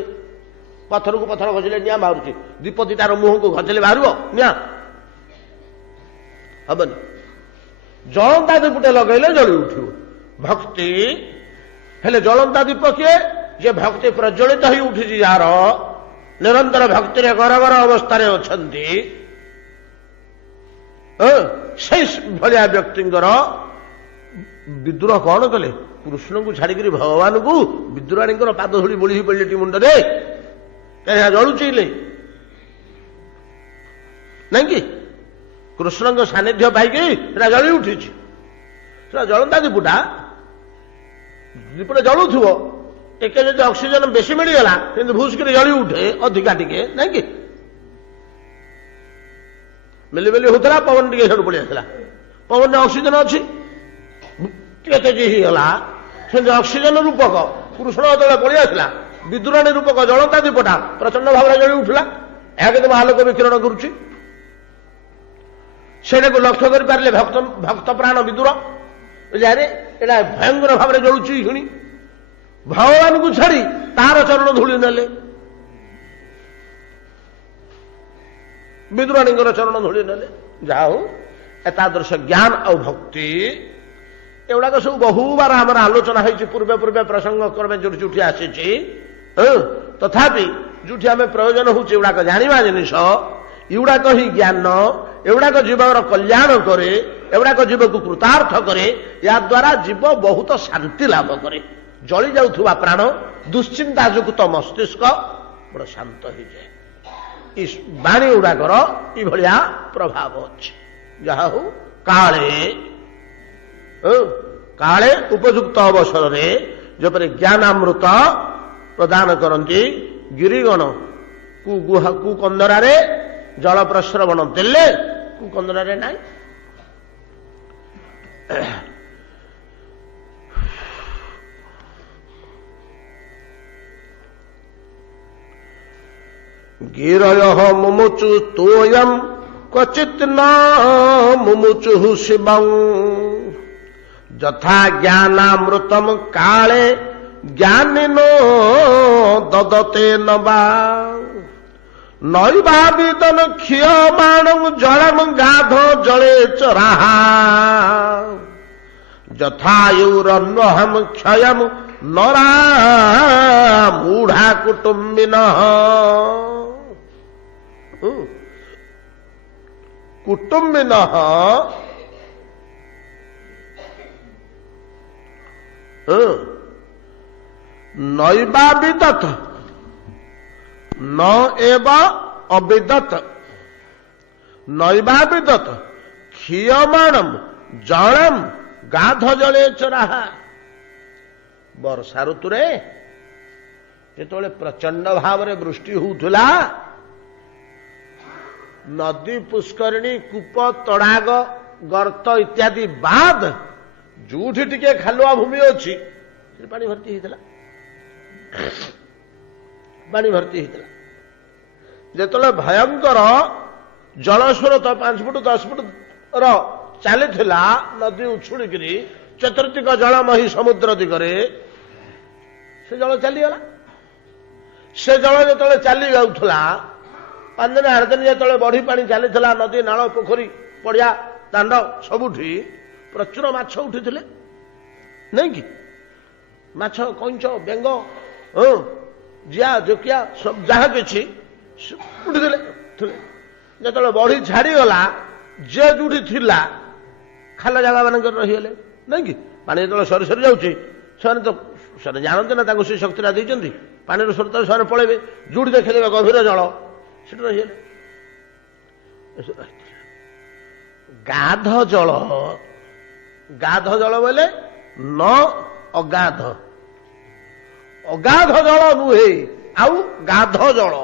पथर को पथर घसिले निआ बाहर दीप दीटार मुह को घसिले बाहर निआ हेनी जलंता दीपटे लगेले जली उठ भक्ति हेले जलंता दीप किए जे भक्ति प्रज्वलित हो उठी जार निरंतर भक्ति गरगर अवस्था अच्छी भाया व्यक्ति विद्रोह कौन कले कृष्ण को छाड़ी भगवान को विद्रोहाणी पाद धूली बोली पड़े मुंडे कहीं जलुचे नहीं कि कृष्ण को सानिध्य पाई जली उठी जलंता दीपटा दीपटे जलुव टे जो ऑक्सीजन बेसी मिलगला कि भूसक जली उठे अधिका टिके नहीं कि मिली मिली होता पवन टे सब पड़े आसला पवन ऑक्सीजन अच्छी तेजीगला से ऑक्सीजन रूपक कृष्ण जो पड़े आसला विद्रोहाणी रूपक जलंता दीपटा प्रचंड भाव जली उठला यह महालोक विकिरण करुच्ची से लक्ष्य कर पारे भक्त भक्त प्राण विदुर अरे एटा भयंकर भाव जलुची शुणी भगवान को छाड़ी तार चरण धूली नेले विद्रोहाणी चरण धूली नेले जहा हो एतादृश ज्ञान और भक्ति एगुड़ाक सब बहुबार आम आलोचना होती पूर्वे पूर्वे प्रसंग क्रमे जो जुटी आसी तथापि जुटी आम प्रयोजन होुड़ाक जाना जिनिस युड़ाक ही ज्ञान एगुड़ाक जीवर कल्याण करे एगुड़ाक जीव को कृतार्थ करे या द्वारा जीव बहुत शांति लाभ करे जली जाउथुवा प्राण दुश्चिंता युक्त मस्तिष्क बड़ शांत हो जाए बाणी गुड़ाकर ये प्रभाव अच्छे जहा हो काले काले उपयुक्त अवसर में जपरे ज्ञानामृत प्रदान करती गिरिगण कुकंदरारे जल प्रस्रवण देले कुकंदरारे नाई गिरयः मुमुचु तोयम क्वचित् न मुमुचु शिवं यथा ज्ञानामृतम काले ज्ञानिनो ददते नवा नैवाविदन क्षीयमाणं जलम गाध जले चराहा यथायुरन्वहम क्षयम नरा मूढ़ा कुटुम्बिनः कुटुम्बिनः नैवाविदत न एव अविदत नैवाविदत क्षीयमाणम जलम गाध जले चराहा वर्षा ऋतु जो प्रचंड भाव में वृष्टि होउथुला नदी पुष्करिणी कूप तड़ाग गर्त इत्यादि बाद जोठी टिके खालुआ भूमि अच्छी पानी भर्ती होता पानी भर्ती होता जो भयंकर जलस्रोत 5 फुट 10 फुट चली नदी उछुड़िक चतुर्दिक जलमही समुद्र दिगरे से जल चलीगला से जल जो चली जाऊला 5 दिन 8 दिन जो बढ़ी पानी चली नदी नाल पोखरी पड़िया दांड सबुठी प्रचुर माछ उठी नहीं कि माछ कंच बेंग जिया जोकिया सब जहा कि उठी जो बढ़ी छाड़ीगला जे जोटी थिला खाला जगह मान रहीगले नहीं कि पानी जो सरी सरी जाऊँगी से जानते ना से शक्ति देती पानी स्रोत से पलैबे जोड़ी देखिदेवे गभीर जल से रहीगले गाध जल बोले न अगाध अगाध जल नुहे आउ गाध जल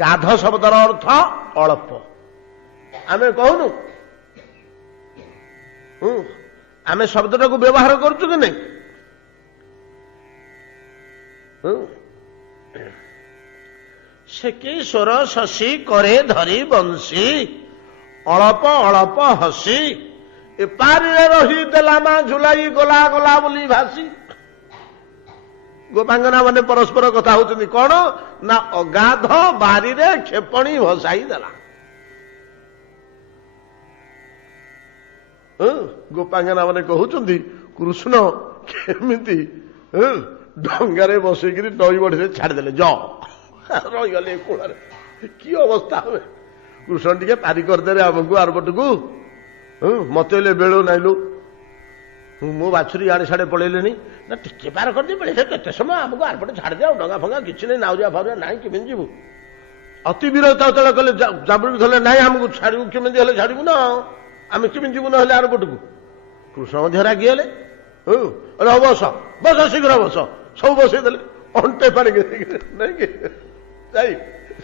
ଗାଧ ଶବ୍ଦର ଅର୍ଥ ଅଳ୍ପ। ଆମେ କହୁନୁ ଆମେ ଶବ୍ଦଟାକୁ ବ୍ୟବହାର କରୁଛୁ କି ନାଇଁ? ସେ କି ସ୍ୱର ଶଶୀ କରେ ଧରି ବଂଶୀ ଅଳପ ଅଳପ ହସି ଏ ପାରିରେ ରହି ଦେଲା ମା ଝୁଲାଇ ଗଲା ଗଲା ବୋଲି ଭାସି। ଗୋପାଙ୍ଗନା ମାନେ ପରସ୍ପର କଥା ହଉଛନ୍ତି କଣ ନା ଅଗାଧ ବାରିରେ କ୍ଷେପଣୀ ଭସାଇ ଦେଲା। ଗୋପାଙ୍ଗନା ମାନେ କହୁଛନ୍ତି କୃଷ୍ଣ କେମିତି ଡଙ୍ଗାରେ ବସେଇକିରି ନଈ ବଢିରେ ଛାଡ଼ିଦେଲେ ଜ ରହିଗଲେ କୂଳରେ। କି ଅବସ୍ଥା ହୁଏ? କୃଷ୍ଣ ଟିକେ ପାରି କରିଦେଲେ ଆମକୁ ଆରପଟକୁ। ମତେ ହେଲେ ବେଳୁ ନାଇଲୁ ମୋ ବାଛୁରୀ ଆଡେ ସାଡେ ପଳେଇଲେଣି ନା ଟିକେ ପାର କରିଦେଇ ପଳେଇ କେତେ ସମୟ ଆମକୁ ଆରପଟେ ଛାଡ଼ିଦେ ଆଉ ଡଙ୍ଗା ଫଙ୍ଗା କିଛି ନାହିଁ ନାଉରିଆ ଫାଉରିଆ ନାହିଁ କେମିତି ଯିବୁ? ଅତି ବିରକ୍ତ ଯେତେବେଳେ କଲେ ଜାବୁଡି ଧରିଲେ ନାହିଁ ଆମକୁ ଛାଡ଼ିବୁ କେମିତି ହେଲେ ଛାଡ଼ିବୁ ନା ଆମେ କେମିତି ଯିବୁ ନହେଲେ ଆରପଟକୁ। କୃଷ୍ଣ ମଧ୍ୟ ରାଗିଗଲେ। ବସ ବସ ଶୀଘ୍ର ବସ ସବୁ ବସେଇ ଦେଲେ ଅଣ୍ଟେ ପାଣି ନାଇଁ କି ଯାଇ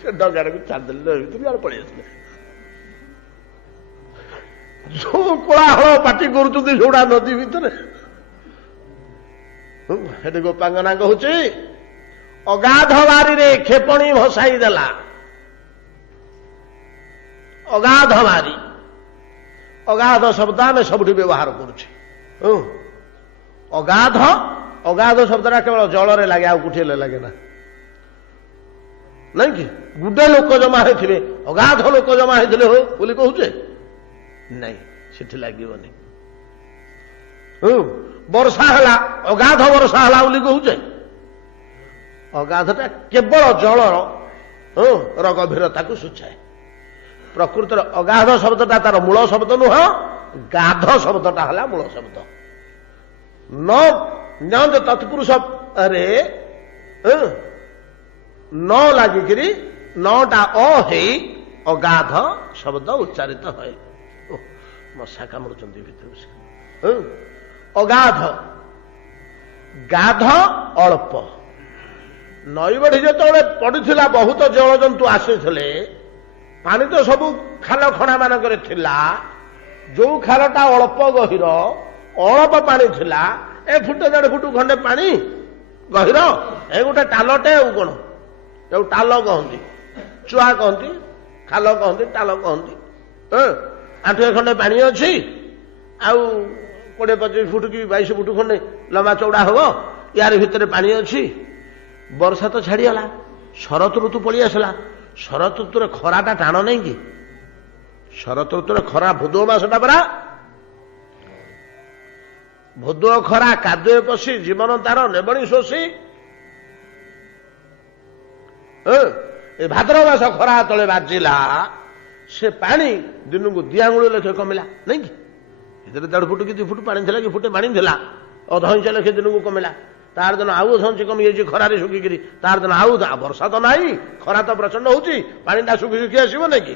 ସେ ଡଙ୍ଗାଟାକୁ ଛାଡ଼ିଦେଲେ ନଈ ଭିତରୁ ଆଡେ ପଳେଇ ଆସିଲେ। ଯୋଉ କୋଳାହଳ ପାଟି କରୁଛନ୍ତି ଯୋଉଟା ନଦୀ ଭିତରେ। ସେଠି ଗୋପାଙ୍ଗନା କହୁଛି ଅଗାଧ ବାରିରେ କ୍ଷେପଣୀ ଭସାଇ ଦେଲା। ଅଗାଧ ବାରି ଅଗାଧ ଶବ୍ଦ ଆମେ ସବୁଠି ବ୍ୟବହାର କରୁଛେ। ଅଗାଧ ଅଗାଧ ଶବ୍ଦଟା କେବଳ ଜଳରେ ଲାଗେ ଆଉ କୋଠି ହେଲେ ଲାଗେ ନା ନାଇଁ କି? ଗୁଡେ ଲୋକ ଜମା ହେଇଥିବେ ଅଗାଧ ଲୋକ ଜମା ହେଇଥିଲେ ହୋ ବୋଲି କହୁଛେ ନାଇଁ ସେଠି ଲାଗିବନି। ବର୍ଷା ହେଲା ଅଗାଧ ବର୍ଷା ହେଲା ବୋଲି କହୁଛେ। ଅଗାଧଟା କେବଳ ଜଳର ଗଭୀରତାକୁ ସୂଚାଏ। ପ୍ରକୃତରେ ଅଗାଧ ଶବ୍ଦଟା ତାର ମୂଳ ଶବ୍ଦ ନୁହଁ, ଗାଧ ଶବ୍ଦଟା ହେଲା ମୂଳ ଶବ୍ଦ। ନ ତତ୍ପୁରୁଷରେ ନ ଲାଗିକିରି ନଟା ଅ ହେଇ ଅଗାଧ ଶବ୍ଦ ଉଚ୍ଚାରିତ ହୁଏ। ମଶା କାମୁଡୁଛନ୍ତି ଭିତରୁ। ଅଗାଧ ଗାଧ ଅଳ୍ପ। ନଈ ବଢି ଯେତେବେଳେ ପଡିଥିଲା ବହୁତ ଜଳଜନ୍ତୁ ଆସିଥିଲେ। ପାଣି ତ ସବୁ ଖାଲ ଖଣା ମାନଙ୍କରେ ଥିଲା। ଯୋଉ ଖାଲଟା ଅଳ୍ପ ଗଭୀର ଅଳ୍ପ ପାଣି ଥିଲା ଏ ଫୁଟ ଦେଢ ଫୁଟ ଖଣ୍ଡେ ପାଣି ଗଭୀର ଏ ଗୋଟେ ଟାଲଟେ ଆଉ କଣ ଯୋଉ ଟାଲ କହନ୍ତି ଚୁଆ କହନ୍ତି ଖାଲ କହନ୍ତି ଟାଲ କହନ୍ତି। ଆଣ୍ଠୁଏ ଖଣ୍ଡେ ପାଣି ଅଛି ଆଉ 20-25 ଫୁଟ କି 22 ଫୁଟ ଖଣ୍ଡେ ଲମ୍ବା ଚଉଡା ହବ। ୟାର ଭିତରେ ପାଣି ଅଛି। ବର୍ଷା ତ ଛାଡିଗଲା ଶରତ ଋତୁ ପଳେଇ ଆସିଲା। ଶରତ ଋତୁରେ ଖରାଟା ଟାଣ ନାହିଁ କି? ଶରତ ଋତୁରେ ଖରା ଭୋଦୁଅ ମାସଟା ପରା। ଭୋଦୁଅ ଖରା କାଦୁଏ ପଶି ଜୀବନ ତାର ନେବଣି ଶୋଷି। ଏ ଭାଦ୍ରବ ମାସ ଖରା ତଳେ ବାଜିଲା ସେ ପାଣି ଦିନକୁ 2 ଆଙ୍ଗୁଳି ଲେଖେ କମିଲା ନାଇଁ କି? ଏଥିରେ 1.5 ଫୁଟ କି 2 ଫୁଟ ପାଣି ଥିଲା କି ଫୁଟେ ପାଣି ଥିଲା। 0.5 ଇଞ୍ଚ ଲେଖେ ଦିନକୁ କମିଲା। ତାର ଦିନ ଆଉ 0.5 ଇଞ୍ଚ କମିଯାଇଛି ଖରାରେ ଶୁଖିକିରି। ତାର ଦିନ ଆଉ ବର୍ଷା ତ ନାହିଁ ଖରା ତ ପ୍ରଚଣ୍ଡ ହଉଛି ପାଣିଟା ଶୁଖି ଶୁଖି ଆସିବ ନାଇଁ କି?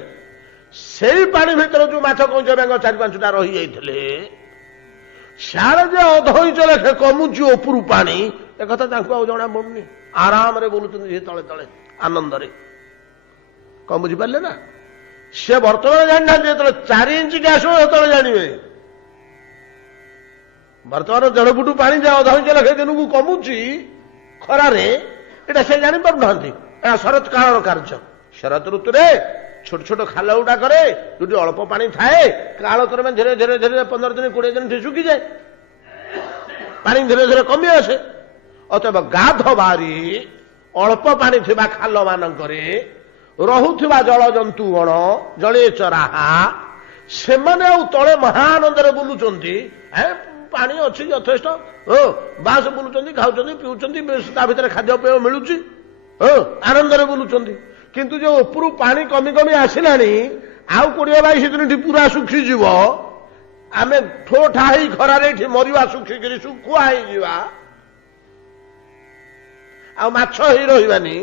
ସେଇ ପାଣି ଭିତରେ ଯୋଉ ମାଛ କଇଁଛ ବେଙ୍ଗ 4-5ଟା ରହିଯାଇଥିଲେ ସିଆଡେ ଯେ 0.5 ଇଞ୍ଚ ଲେଖେ କମୁଛି ଉପରୁ ପାଣି ଏକଥା ତାଙ୍କୁ ଆଉ ଜଣା ପଡୁନି। ଆରାମରେ ବୁଲୁଛନ୍ତି ସେ ତଳେ ତଳେ ଆନନ୍ଦରେ। କଣ ବୁଝିପାରିଲେ ନା? ସେ ବର୍ତ୍ତମାନ ଜାଣିନାହାନ୍ତି ଯେତେବେଳେ 4 ଇଞ୍ଚ କି ଆସିବ ସେତେବେଳେ ଜାଣିବେ। ବର୍ତ୍ତମାନ 1.5 ଫୁଟ ପାଣି ଯେ 0.5 ଇଞ୍ଚ ଲେଖେ ଦିନକୁ କମୁଛି ଖରାରେ ଏଇଟା ସେ ଜାଣିପାରୁନାହାନ୍ତି। ଏହା ଶରତ କାଳର କାର୍ଯ୍ୟ। ଶରତ ଋତୁରେ ଛୋଟ ଛୋଟ ଖାଲ ଗୁଡାକରେ ଯୋଉଠି ଅଳ୍ପ ପାଣି ଥାଏ କାଳକ୍ରମେ ଧୀରେ ଧୀରେ ଧୀରେ 15 ଦିନ 20 ଦିନ ଶୁଖିଯାଏ। ପାଣି ଧୀରେ ଧୀରେ କମି ଆସେ। ଅତଏବ ଗାଧ ବାରି ଅଳ୍ପ ପାଣି ଥିବା ଖାଲ ମାନଙ୍କରେ ରହୁଥିବା ଜଳଜନ୍ତୁ ଗଣ ଜଳୀୟ ଚରାହା ସେମାନେ ଆଉ ତଳେ ମହାଆନନ୍ଦରେ ବୁଲୁଛନ୍ତି। ପାଣି ଅଛି ଯଥେଷ୍ଟ ବାସ ବୁଲୁଛନ୍ତି ଖାଉଛନ୍ତି ପିଉଛନ୍ତି ତା ଭିତରେ ଖାଦ୍ୟପେୟ ମିଳୁଛି ଆନନ୍ଦରେ ବୁଲୁଛନ୍ତି। କିନ୍ତୁ ଯୋଉ ଉପରୁ ପାଣି କମି କମି ଆସିଲାଣି ଆଉ 20-22 ଦିନ ପୁରା ଶୁଖିଯିବ। ଆମେ ଠୋ ଠା ହେଇ ଖରାରେ ଏଠି ମରିବା ଶୁଖିକିରି ଶୁଖୁଆ ହେଇଯିବା ଆଉ ମାଛ ହେଇ ରହିବାନି।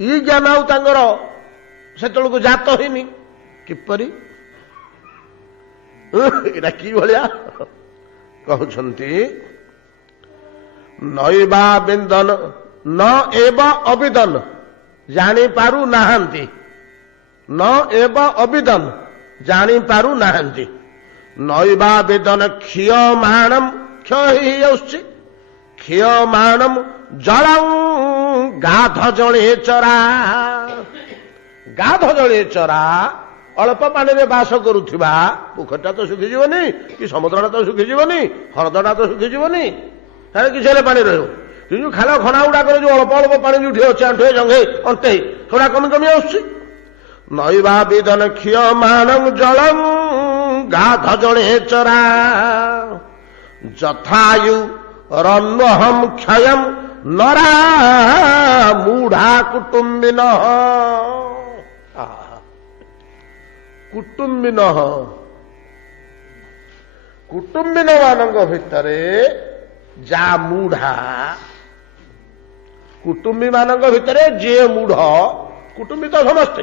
ଇ ଜ୍ଞାନ ଆଉ ତାଙ୍କର ସେତେବେଳକୁ ଜାତ ହେଇନି। କିପରି ଏଇଟା କି ଭଳିଆ କହୁଛନ୍ତି? ନଇବା ବିନ୍ଦନ ନ ଏବ ଅବିଦନ ଜାଣିପାରୁ ନାହାନ୍ତି। ନ ଏବ ଅବିଦନ ଜାଣିପାରୁ ନାହାନ୍ତି। ନୈବା ବେଦନ କ୍ଷୀୟମାଣମ କ୍ଷୟ ହେଇଯାଉଛି। କ୍ଷୀୟମାଣମ ଜଳଂ ଗାଧ ଜଳେ ଚରା। ଗାଧ ଜଳେ ଚରା ଅଳ୍ପ ପାଣିରେ ବାସ କରୁଥିବା ପୋଖରୀଟା ତ ଶୁଖିଯିବନି, କି ସମୁଦ୍ରଟା ତ ଶୁଖିଯିବନି, ହ୍ରଦଟା ତ ଶୁଖିଯିବନି, ତାହେଲେ କିଛି ହେଲେ ପାଣି ରହିବ। କିନ୍ତୁ ଖାଲ ଖଣା ଗୁଡାକରେ ଯୋଉ ଅଳ୍ପ ଅଳ୍ପ ପାଣି ଯୋଉଠି ଅଛି ଆଣ୍ଠୁଏ ଜଙ୍ଘେ ଅଣ୍ଟେଇ ସେଗୁଡା କମି କମି ଆସୁଛି। ନୈବା ବିଦନ କ୍ଷୀୟମାଣଂ ଜଳଂ ଗାଧ ଜଳେ ଚରା ଯଥାୟୁ ରନ୍ୱହଂ କ୍ଷୟଂ ନରା ମୂଢା କୁଟୁମ୍ବିନ। କୁଟୁମ୍ବିନ କୁଟୁମ୍ବିନ ମାନଙ୍କ ଭିତରେ ଯା ମୂଢା, କୁଟୁମ୍ବୀ ମାନଙ୍କ ଭିତରେ ଯିଏ ମୂଢ, କୁଟୁମ୍ବୀ ତ ସମସ୍ତେ,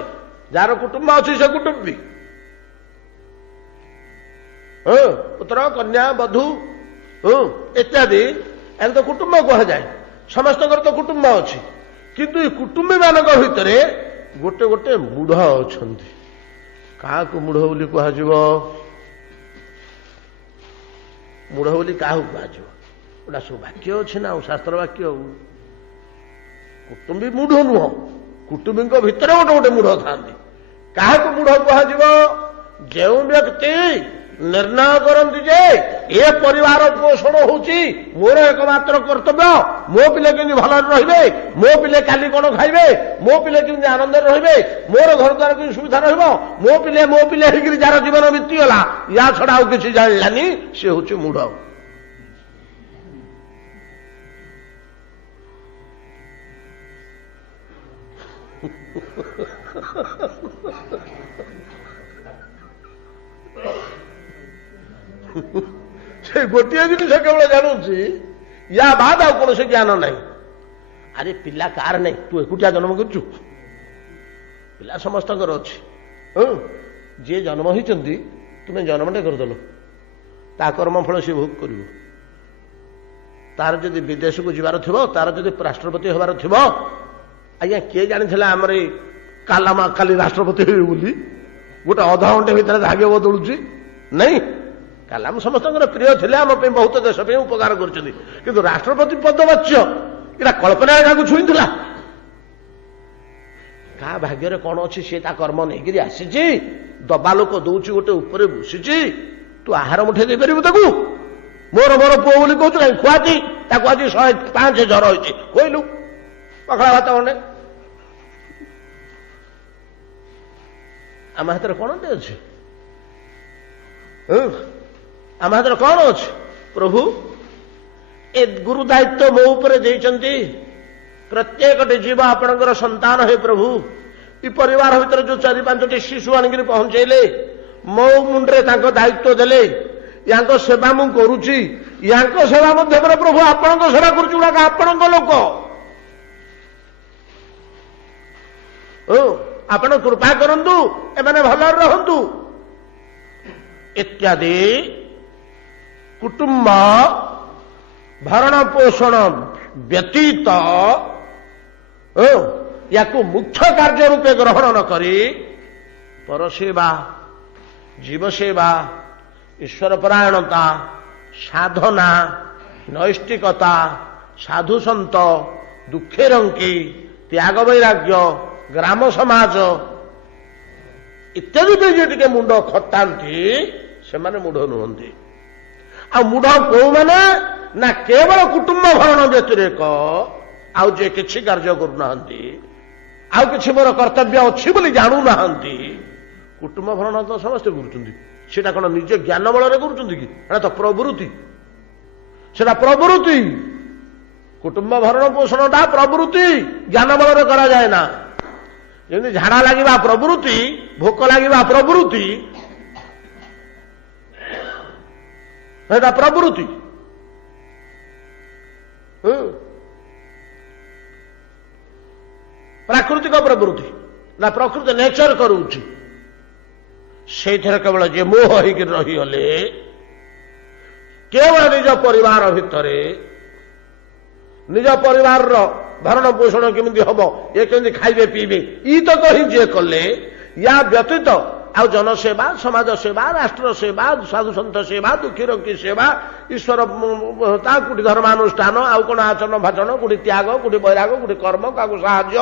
ଯାହାର କୁଟୁମ୍ବ ଅଛି ସେ କୁଟୁମ୍ବୀ। ପୁତ୍ର କନ୍ୟା ବଧୂ ଇତ୍ୟାଦି ଏମିତି ତ କୁଟୁମ୍ବ କୁହାଯାଏ। ସମସ୍ତଙ୍କର ତ କୁଟୁମ୍ବ ଅଛି, କିନ୍ତୁ ଏ କୁଟୁମ୍ବୀ ମାନଙ୍କ ଭିତରେ ଗୋଟେ ଗୋଟେ ମୂଢ ଅଛନ୍ତି। କାହାକୁ ମୂଢ ବୋଲି କୁହାଯିବ? ମୂଢ ବୋଲି କାହାକୁ କୁହାଯିବ? ଗୋଟା ସବୁ ବାକ୍ୟ ଅଛି ନା, ଶାସ୍ତ୍ର ବାକ୍ୟ। କୁଟୁମ୍ବୀ ମୂଢ ନୁହଁ, କୁଟୁମ୍ବୀଙ୍କ ଭିତରେ ଗୋଟେ ଗୋଟେ ମୂଢ ଥାନ୍ତି। କାହାକୁ ମୂଢ କୁହାଯିବ? ଯେଉଁ ବ୍ୟକ୍ତି ନିର୍ଣ୍ଣୟ କରନ୍ତି ଯେ ଏ ପରିବାର ପୋଷଣ ହଉଛି ମୋର ଏକମାତ୍ର କର୍ତ୍ତବ୍ୟ, ମୋ ପିଲେ କେମିତି ଭଲରେ ରହିବେ, ମୋ ପିଲେ କାଲି କଣ ଖାଇବେ, ମୋ ପିଲେ କେମିତି ଆନନ୍ଦରେ ରହିବେ, ମୋର ଘର ଦ୍ୱାର କେମିତି ସୁବିଧା ରହିବ, ମୋ ପିଲେ ହେଇକିରି ଯାହାର ଜୀବନ ବିତିଗଲା, ୟା ଛଡା ଆଉ କିଛି ଜାଣିଲାନି, ସେ ହଉଛି ମୂଢ। ସେ ଗୋଟିଏ ଜିନିଷ କେବଳ ଜାଣୁଛି, ୟା ବାଦ ଆଉ କୌଣସି ଜ୍ଞାନ ନାହିଁ। ଆରେ ପିଲା କାହାର ନାହିଁ, ତୁ ଏକୁଟିଆ ଜନ୍ମ କରୁଛୁ? ପିଲା ସମସ୍ତଙ୍କର ଅଛି। ଯିଏ ଜନ୍ମ ହେଇଛନ୍ତି ତୁମେ ଜନ୍ମଟେ କରିଦେଲ, ତା କର୍ମଫଳ ସେ ଭୋଗ କରିବ। ତାର ଯଦି ବିଦେଶକୁ ଯିବାର ଥିବ, ତାର ଯଦି ରାଷ୍ଟ୍ରପତି ହେବାର ଥିବ, ଆଜ୍ଞା କିଏ ଜାଣିଥିଲା ଆମର ଏଇ କାଲାମା କାଲି ରାଷ୍ଟ୍ରପତି ହେବେ ବୋଲି? ଗୋଟେ ଅଧଘଣ୍ଟେ ଭିତରେ ଭାଗ୍ୟ ବଦଳୁଛି। ନାଇଁ, କାଲାମ ସମସ୍ତଙ୍କର ପ୍ରିୟ ଥିଲେ, ଆମ ପାଇଁ ବହୁତ ଦେଶ ପାଇଁ ଉପକାର କରୁଛନ୍ତି, କିନ୍ତୁ ରାଷ୍ଟ୍ରପତି ପଦବାଚ୍ୟ ଏଇଟା କଳ୍ପନା କାହାକୁ ଛୁଇଁଥିଲା? କାହା ଭାଗ୍ୟରେ କଣ ଅଛି, ସେ ତା କର୍ମ ନେଇକିରି ଆସିଛି। ଦବା ଲୋକ ଦଉଛି, ଗୋଟେ ଉପରେ ବସିଛି, ତୁ ଆହାର ମୁଠେ ଦେଇପାରିବୁ ତାକୁ? ମୋର ପୁଅ ବୋଲି କହୁଛୁ କାହିଁ? ଖୁଆତି ତାକୁ ଆଜି 105 ଜ୍ୱର ହେଇଛି, କହିଲୁ ପଖାଳ ଭାତ ଗଣ୍ଡେ। ଆମ ହାତରେ କଣଟେ ଅଛି? ଆମ ହାତରେ କଣ ଅଛି? ପ୍ରଭୁ ଏ ଗୁରୁ ଦାୟିତ୍ୱ ମୋ ଉପରେ ଦେଇଛନ୍ତି। ପ୍ରତ୍ୟେକଟି ଜୀବ ଆପଣଙ୍କର ସନ୍ତାନ। ହେ ପ୍ରଭୁ, ଏ ପରିବାର ଭିତରେ ଯୋଉ 4-5ଟି ଶିଶୁ ଆଣିକିରି ପହଞ୍ଚେଇଲେ, ମୋ ମୁଣ୍ଡରେ ତାଙ୍କ ଦାୟିତ୍ୱ ଦେଲେ, ୟାଙ୍କ ସେବା ମୁଁ କରୁଛି। ୟାଙ୍କ ସେବା ମଧ୍ୟରେ ପ୍ରଭୁ ଆପଣଙ୍କ ସେବା କରୁଛି, ଗୁଡାକ ଆପଣଙ୍କ ଲୋକ। ଆପଣ କୃପା କରନ୍ତୁ, ଏମାନେ ଭଲରେ ରହନ୍ତୁ ଇତ୍ୟାଦି। କୁଟୁମ୍ବ ଭରଣ ପୋଷଣ ବ୍ୟତୀତ ୟାକୁ ମୁଖ୍ୟ କାର୍ଯ୍ୟ ରୂପେ ଗ୍ରହଣ ନ କରି ପରସେବା, ଜୀବସେବା, ଈଶ୍ୱରପରାୟଣତା, ସାଧନା, ନୈଷ୍ଠିକତା, ସାଧୁସନ୍ଥ, ଦୁଃଖେ ରଙ୍କି, ତ୍ୟାଗ ବୈରାଗ୍ୟ, ଗ୍ରାମ ସମାଜ ଇତ୍ୟାଦି ପାଇଁ ଯିଏ ଟିକେ ମୁଣ୍ଡ ଖଟାନ୍ତି, ସେମାନେ ମୂଢ ନୁହନ୍ତି। ଆଉ ମୂଢ କୋଉମାନେ? ନା କେବଳ କୁଟୁମ୍ବ ଭରଣ ବ୍ୟତିରେକ ଆଉ ଯେ କିଛି କାର୍ଯ୍ୟ କରୁନାହାନ୍ତି, ଆଉ କିଛି ମୋର କର୍ତ୍ତବ୍ୟ ଅଛି ବୋଲି ଜାଣୁନାହାନ୍ତି। କୁଟୁମ୍ବ ଭରଣ ତ ସମସ୍ତେ କରୁଛନ୍ତି, ସେଟା କଣ ନିଜେ ଜ୍ଞାନ ବଳରେ କରୁଛନ୍ତି କି? ଏଟା ତ ପ୍ରବୃତ୍ତି, ସେଟା ପ୍ରବୃତ୍ତି। କୁଟୁମ୍ବ ଭରଣ ପୋଷଣଟା ପ୍ରବୃତ୍ତି, ଜ୍ଞାନ ବଳରେ କରାଯାଏ ନା। ଯେମିତି ଝାଡା ଲାଗିବା ପ୍ରବୃତ୍ତି, ଭୋକ ଲାଗିବା ପ୍ରବୃତ୍ତି, ସେଟା ପ୍ରବୃତ୍ତି। ପ୍ରାକୃତିକ ପ୍ରବୃତ୍ତି ନା ପ୍ରକୃତି ନେଚର କରୁଛି। ସେଇଥିରେ କେବଳ ଯିଏ ମୋହ ହେଇକି ରହିଗଲେ, କେବଳ ନିଜ ପରିବାର ଭିତରେ, ନିଜ ପରିବାରର भरण पोषण केमिति हम ये केमिति खाइबे पीबे ई तो कहीं जे कले या व्यतीत आउ जनसेवा समाज सेवा राष्ट्र सेवा साधु सन्त सेवा दुखी रोगी सेवा ईश्वर कोटी धर्मानुष्ठान आउ कौन आचरण भाचन कोटी त्याग कोटी बैराग कोटी कर्म क्या साहाय्य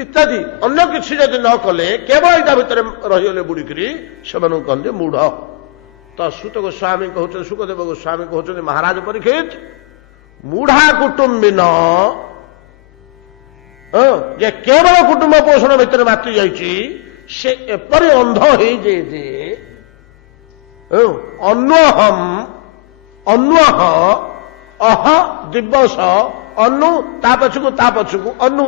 इत्यादि अन्य किसी जदि न कले केवल यहाँ भितर रहीगले बुड़िकी से कहते मूढ़ तो सुत गोस्वामी कहते सुखदेव गोस्वामी कहते महाराज परीक्षित मूढ़ा कुटुंबिन जे केवल कुटुंब पोषण भितर माति जाइए से एपरि अंध हो जे अन्वहम अन्वह अह दिवस अनु ता पछकु अनु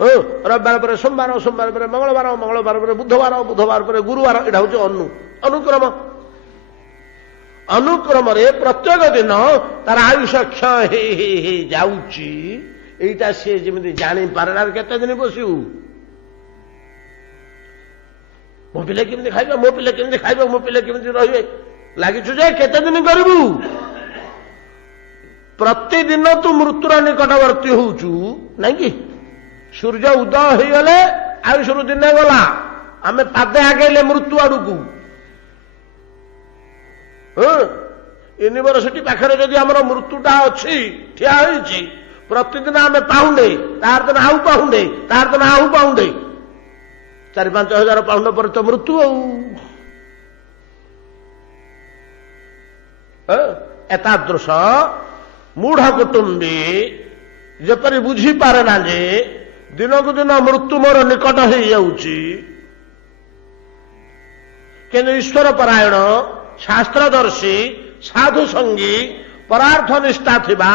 रविवार पर सोमवार सोमवार पर मंगलवार मंगलवार पर बुधवार बुधवार पर गुरुवार यहाँ हूँ अनु अनुक्रम अनुक्रम प्रत्येक दिन तार आयुष क्षय जाऊँगी एटा सी जमी जापारे केते दिन बसू मो पिले केमती खाइबे मो पिले केमती खाइबे मो पिले केमती रहिबे लागिछु जे केते दिन करिबू प्रतिदिन तू मृत्युर निकटवर्ती होउछु नहीं कि सूर्य उदय हो गले आयुष दिन गला आम पादे आगेले मृत्यु आड़कू यूनिवर्सिटी पाखे जदि आम मृत्युटा अच्छी ठिया होइछि प्रतिदिन आम पाउंडे तार दिन आउ पाउंडे तार दिन आउ पाउंडे 4-5 हजार पाउंड पर तो मृत्यु एतादृश मूढ़ कुटुंबी जपरी बुझी पारे ना जे दिनकू दिन मृत्यु मोर निकट हो जाऊँगी किंतु ईश्वर परायण शास्त्रदर्शी साधु संगी परार्थ निष्ठा थिबा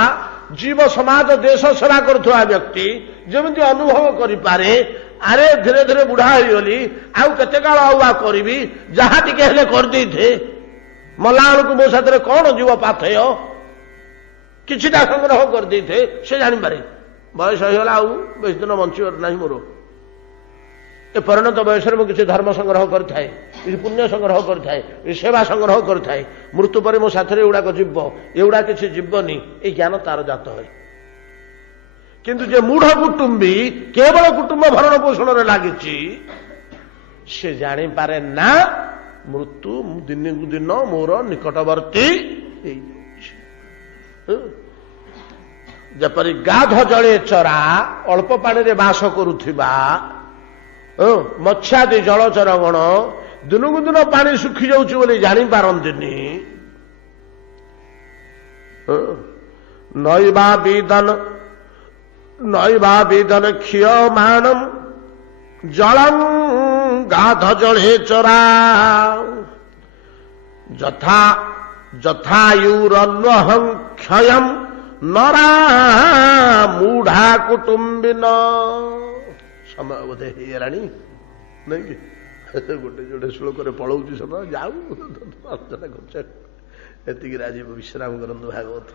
जीव समाज देश सेवा करुवा व्यक्ति जमी अनुभव करें अरे धीरे धीरे बुढ़ा होगली आउ केते काल आ करी जहाँ टिके हेले करदे थे मला बेलू मो साथ कौन जीव पाथेय किछिटा संग्रह करदे थे से जानीपारे बयस होगला आउ बेस दिन बंचर ना मोर ए परिणत बयस किसी धर्म संग्रह करें कि पुण्य संग्रह करें सेवा संग्रह करें मृत्यु पर मो साथी एगुड़ाक जीव एगुड़ा किसी जीवनी ये ज्ञान तार जात है किंतु जे मूढ़ कुटुंबी केवल कुटुंब भरण पोषण लगी से जापारे ना मृत्यु दिन कु दिन मोर निकटवर्ती जपरी गाध जले चरा अल्प पानी रे बास करुथिबा मत्स्यादि जलचर गण दिन कु दिन पानी सुखी जाउछि बोली जानी पारंतिनी नैवा विदन क्षीयमाणम जलम गाध जले चरा जथा जथायुरन्वहं क्षयम नरा मूढ़ा कुटुंबिन समय बोधे होगलानी नहीं कि गोटे जोटे श्लोक पलाऊँ समय जाऊ एति आज विश्राम करते भागवत।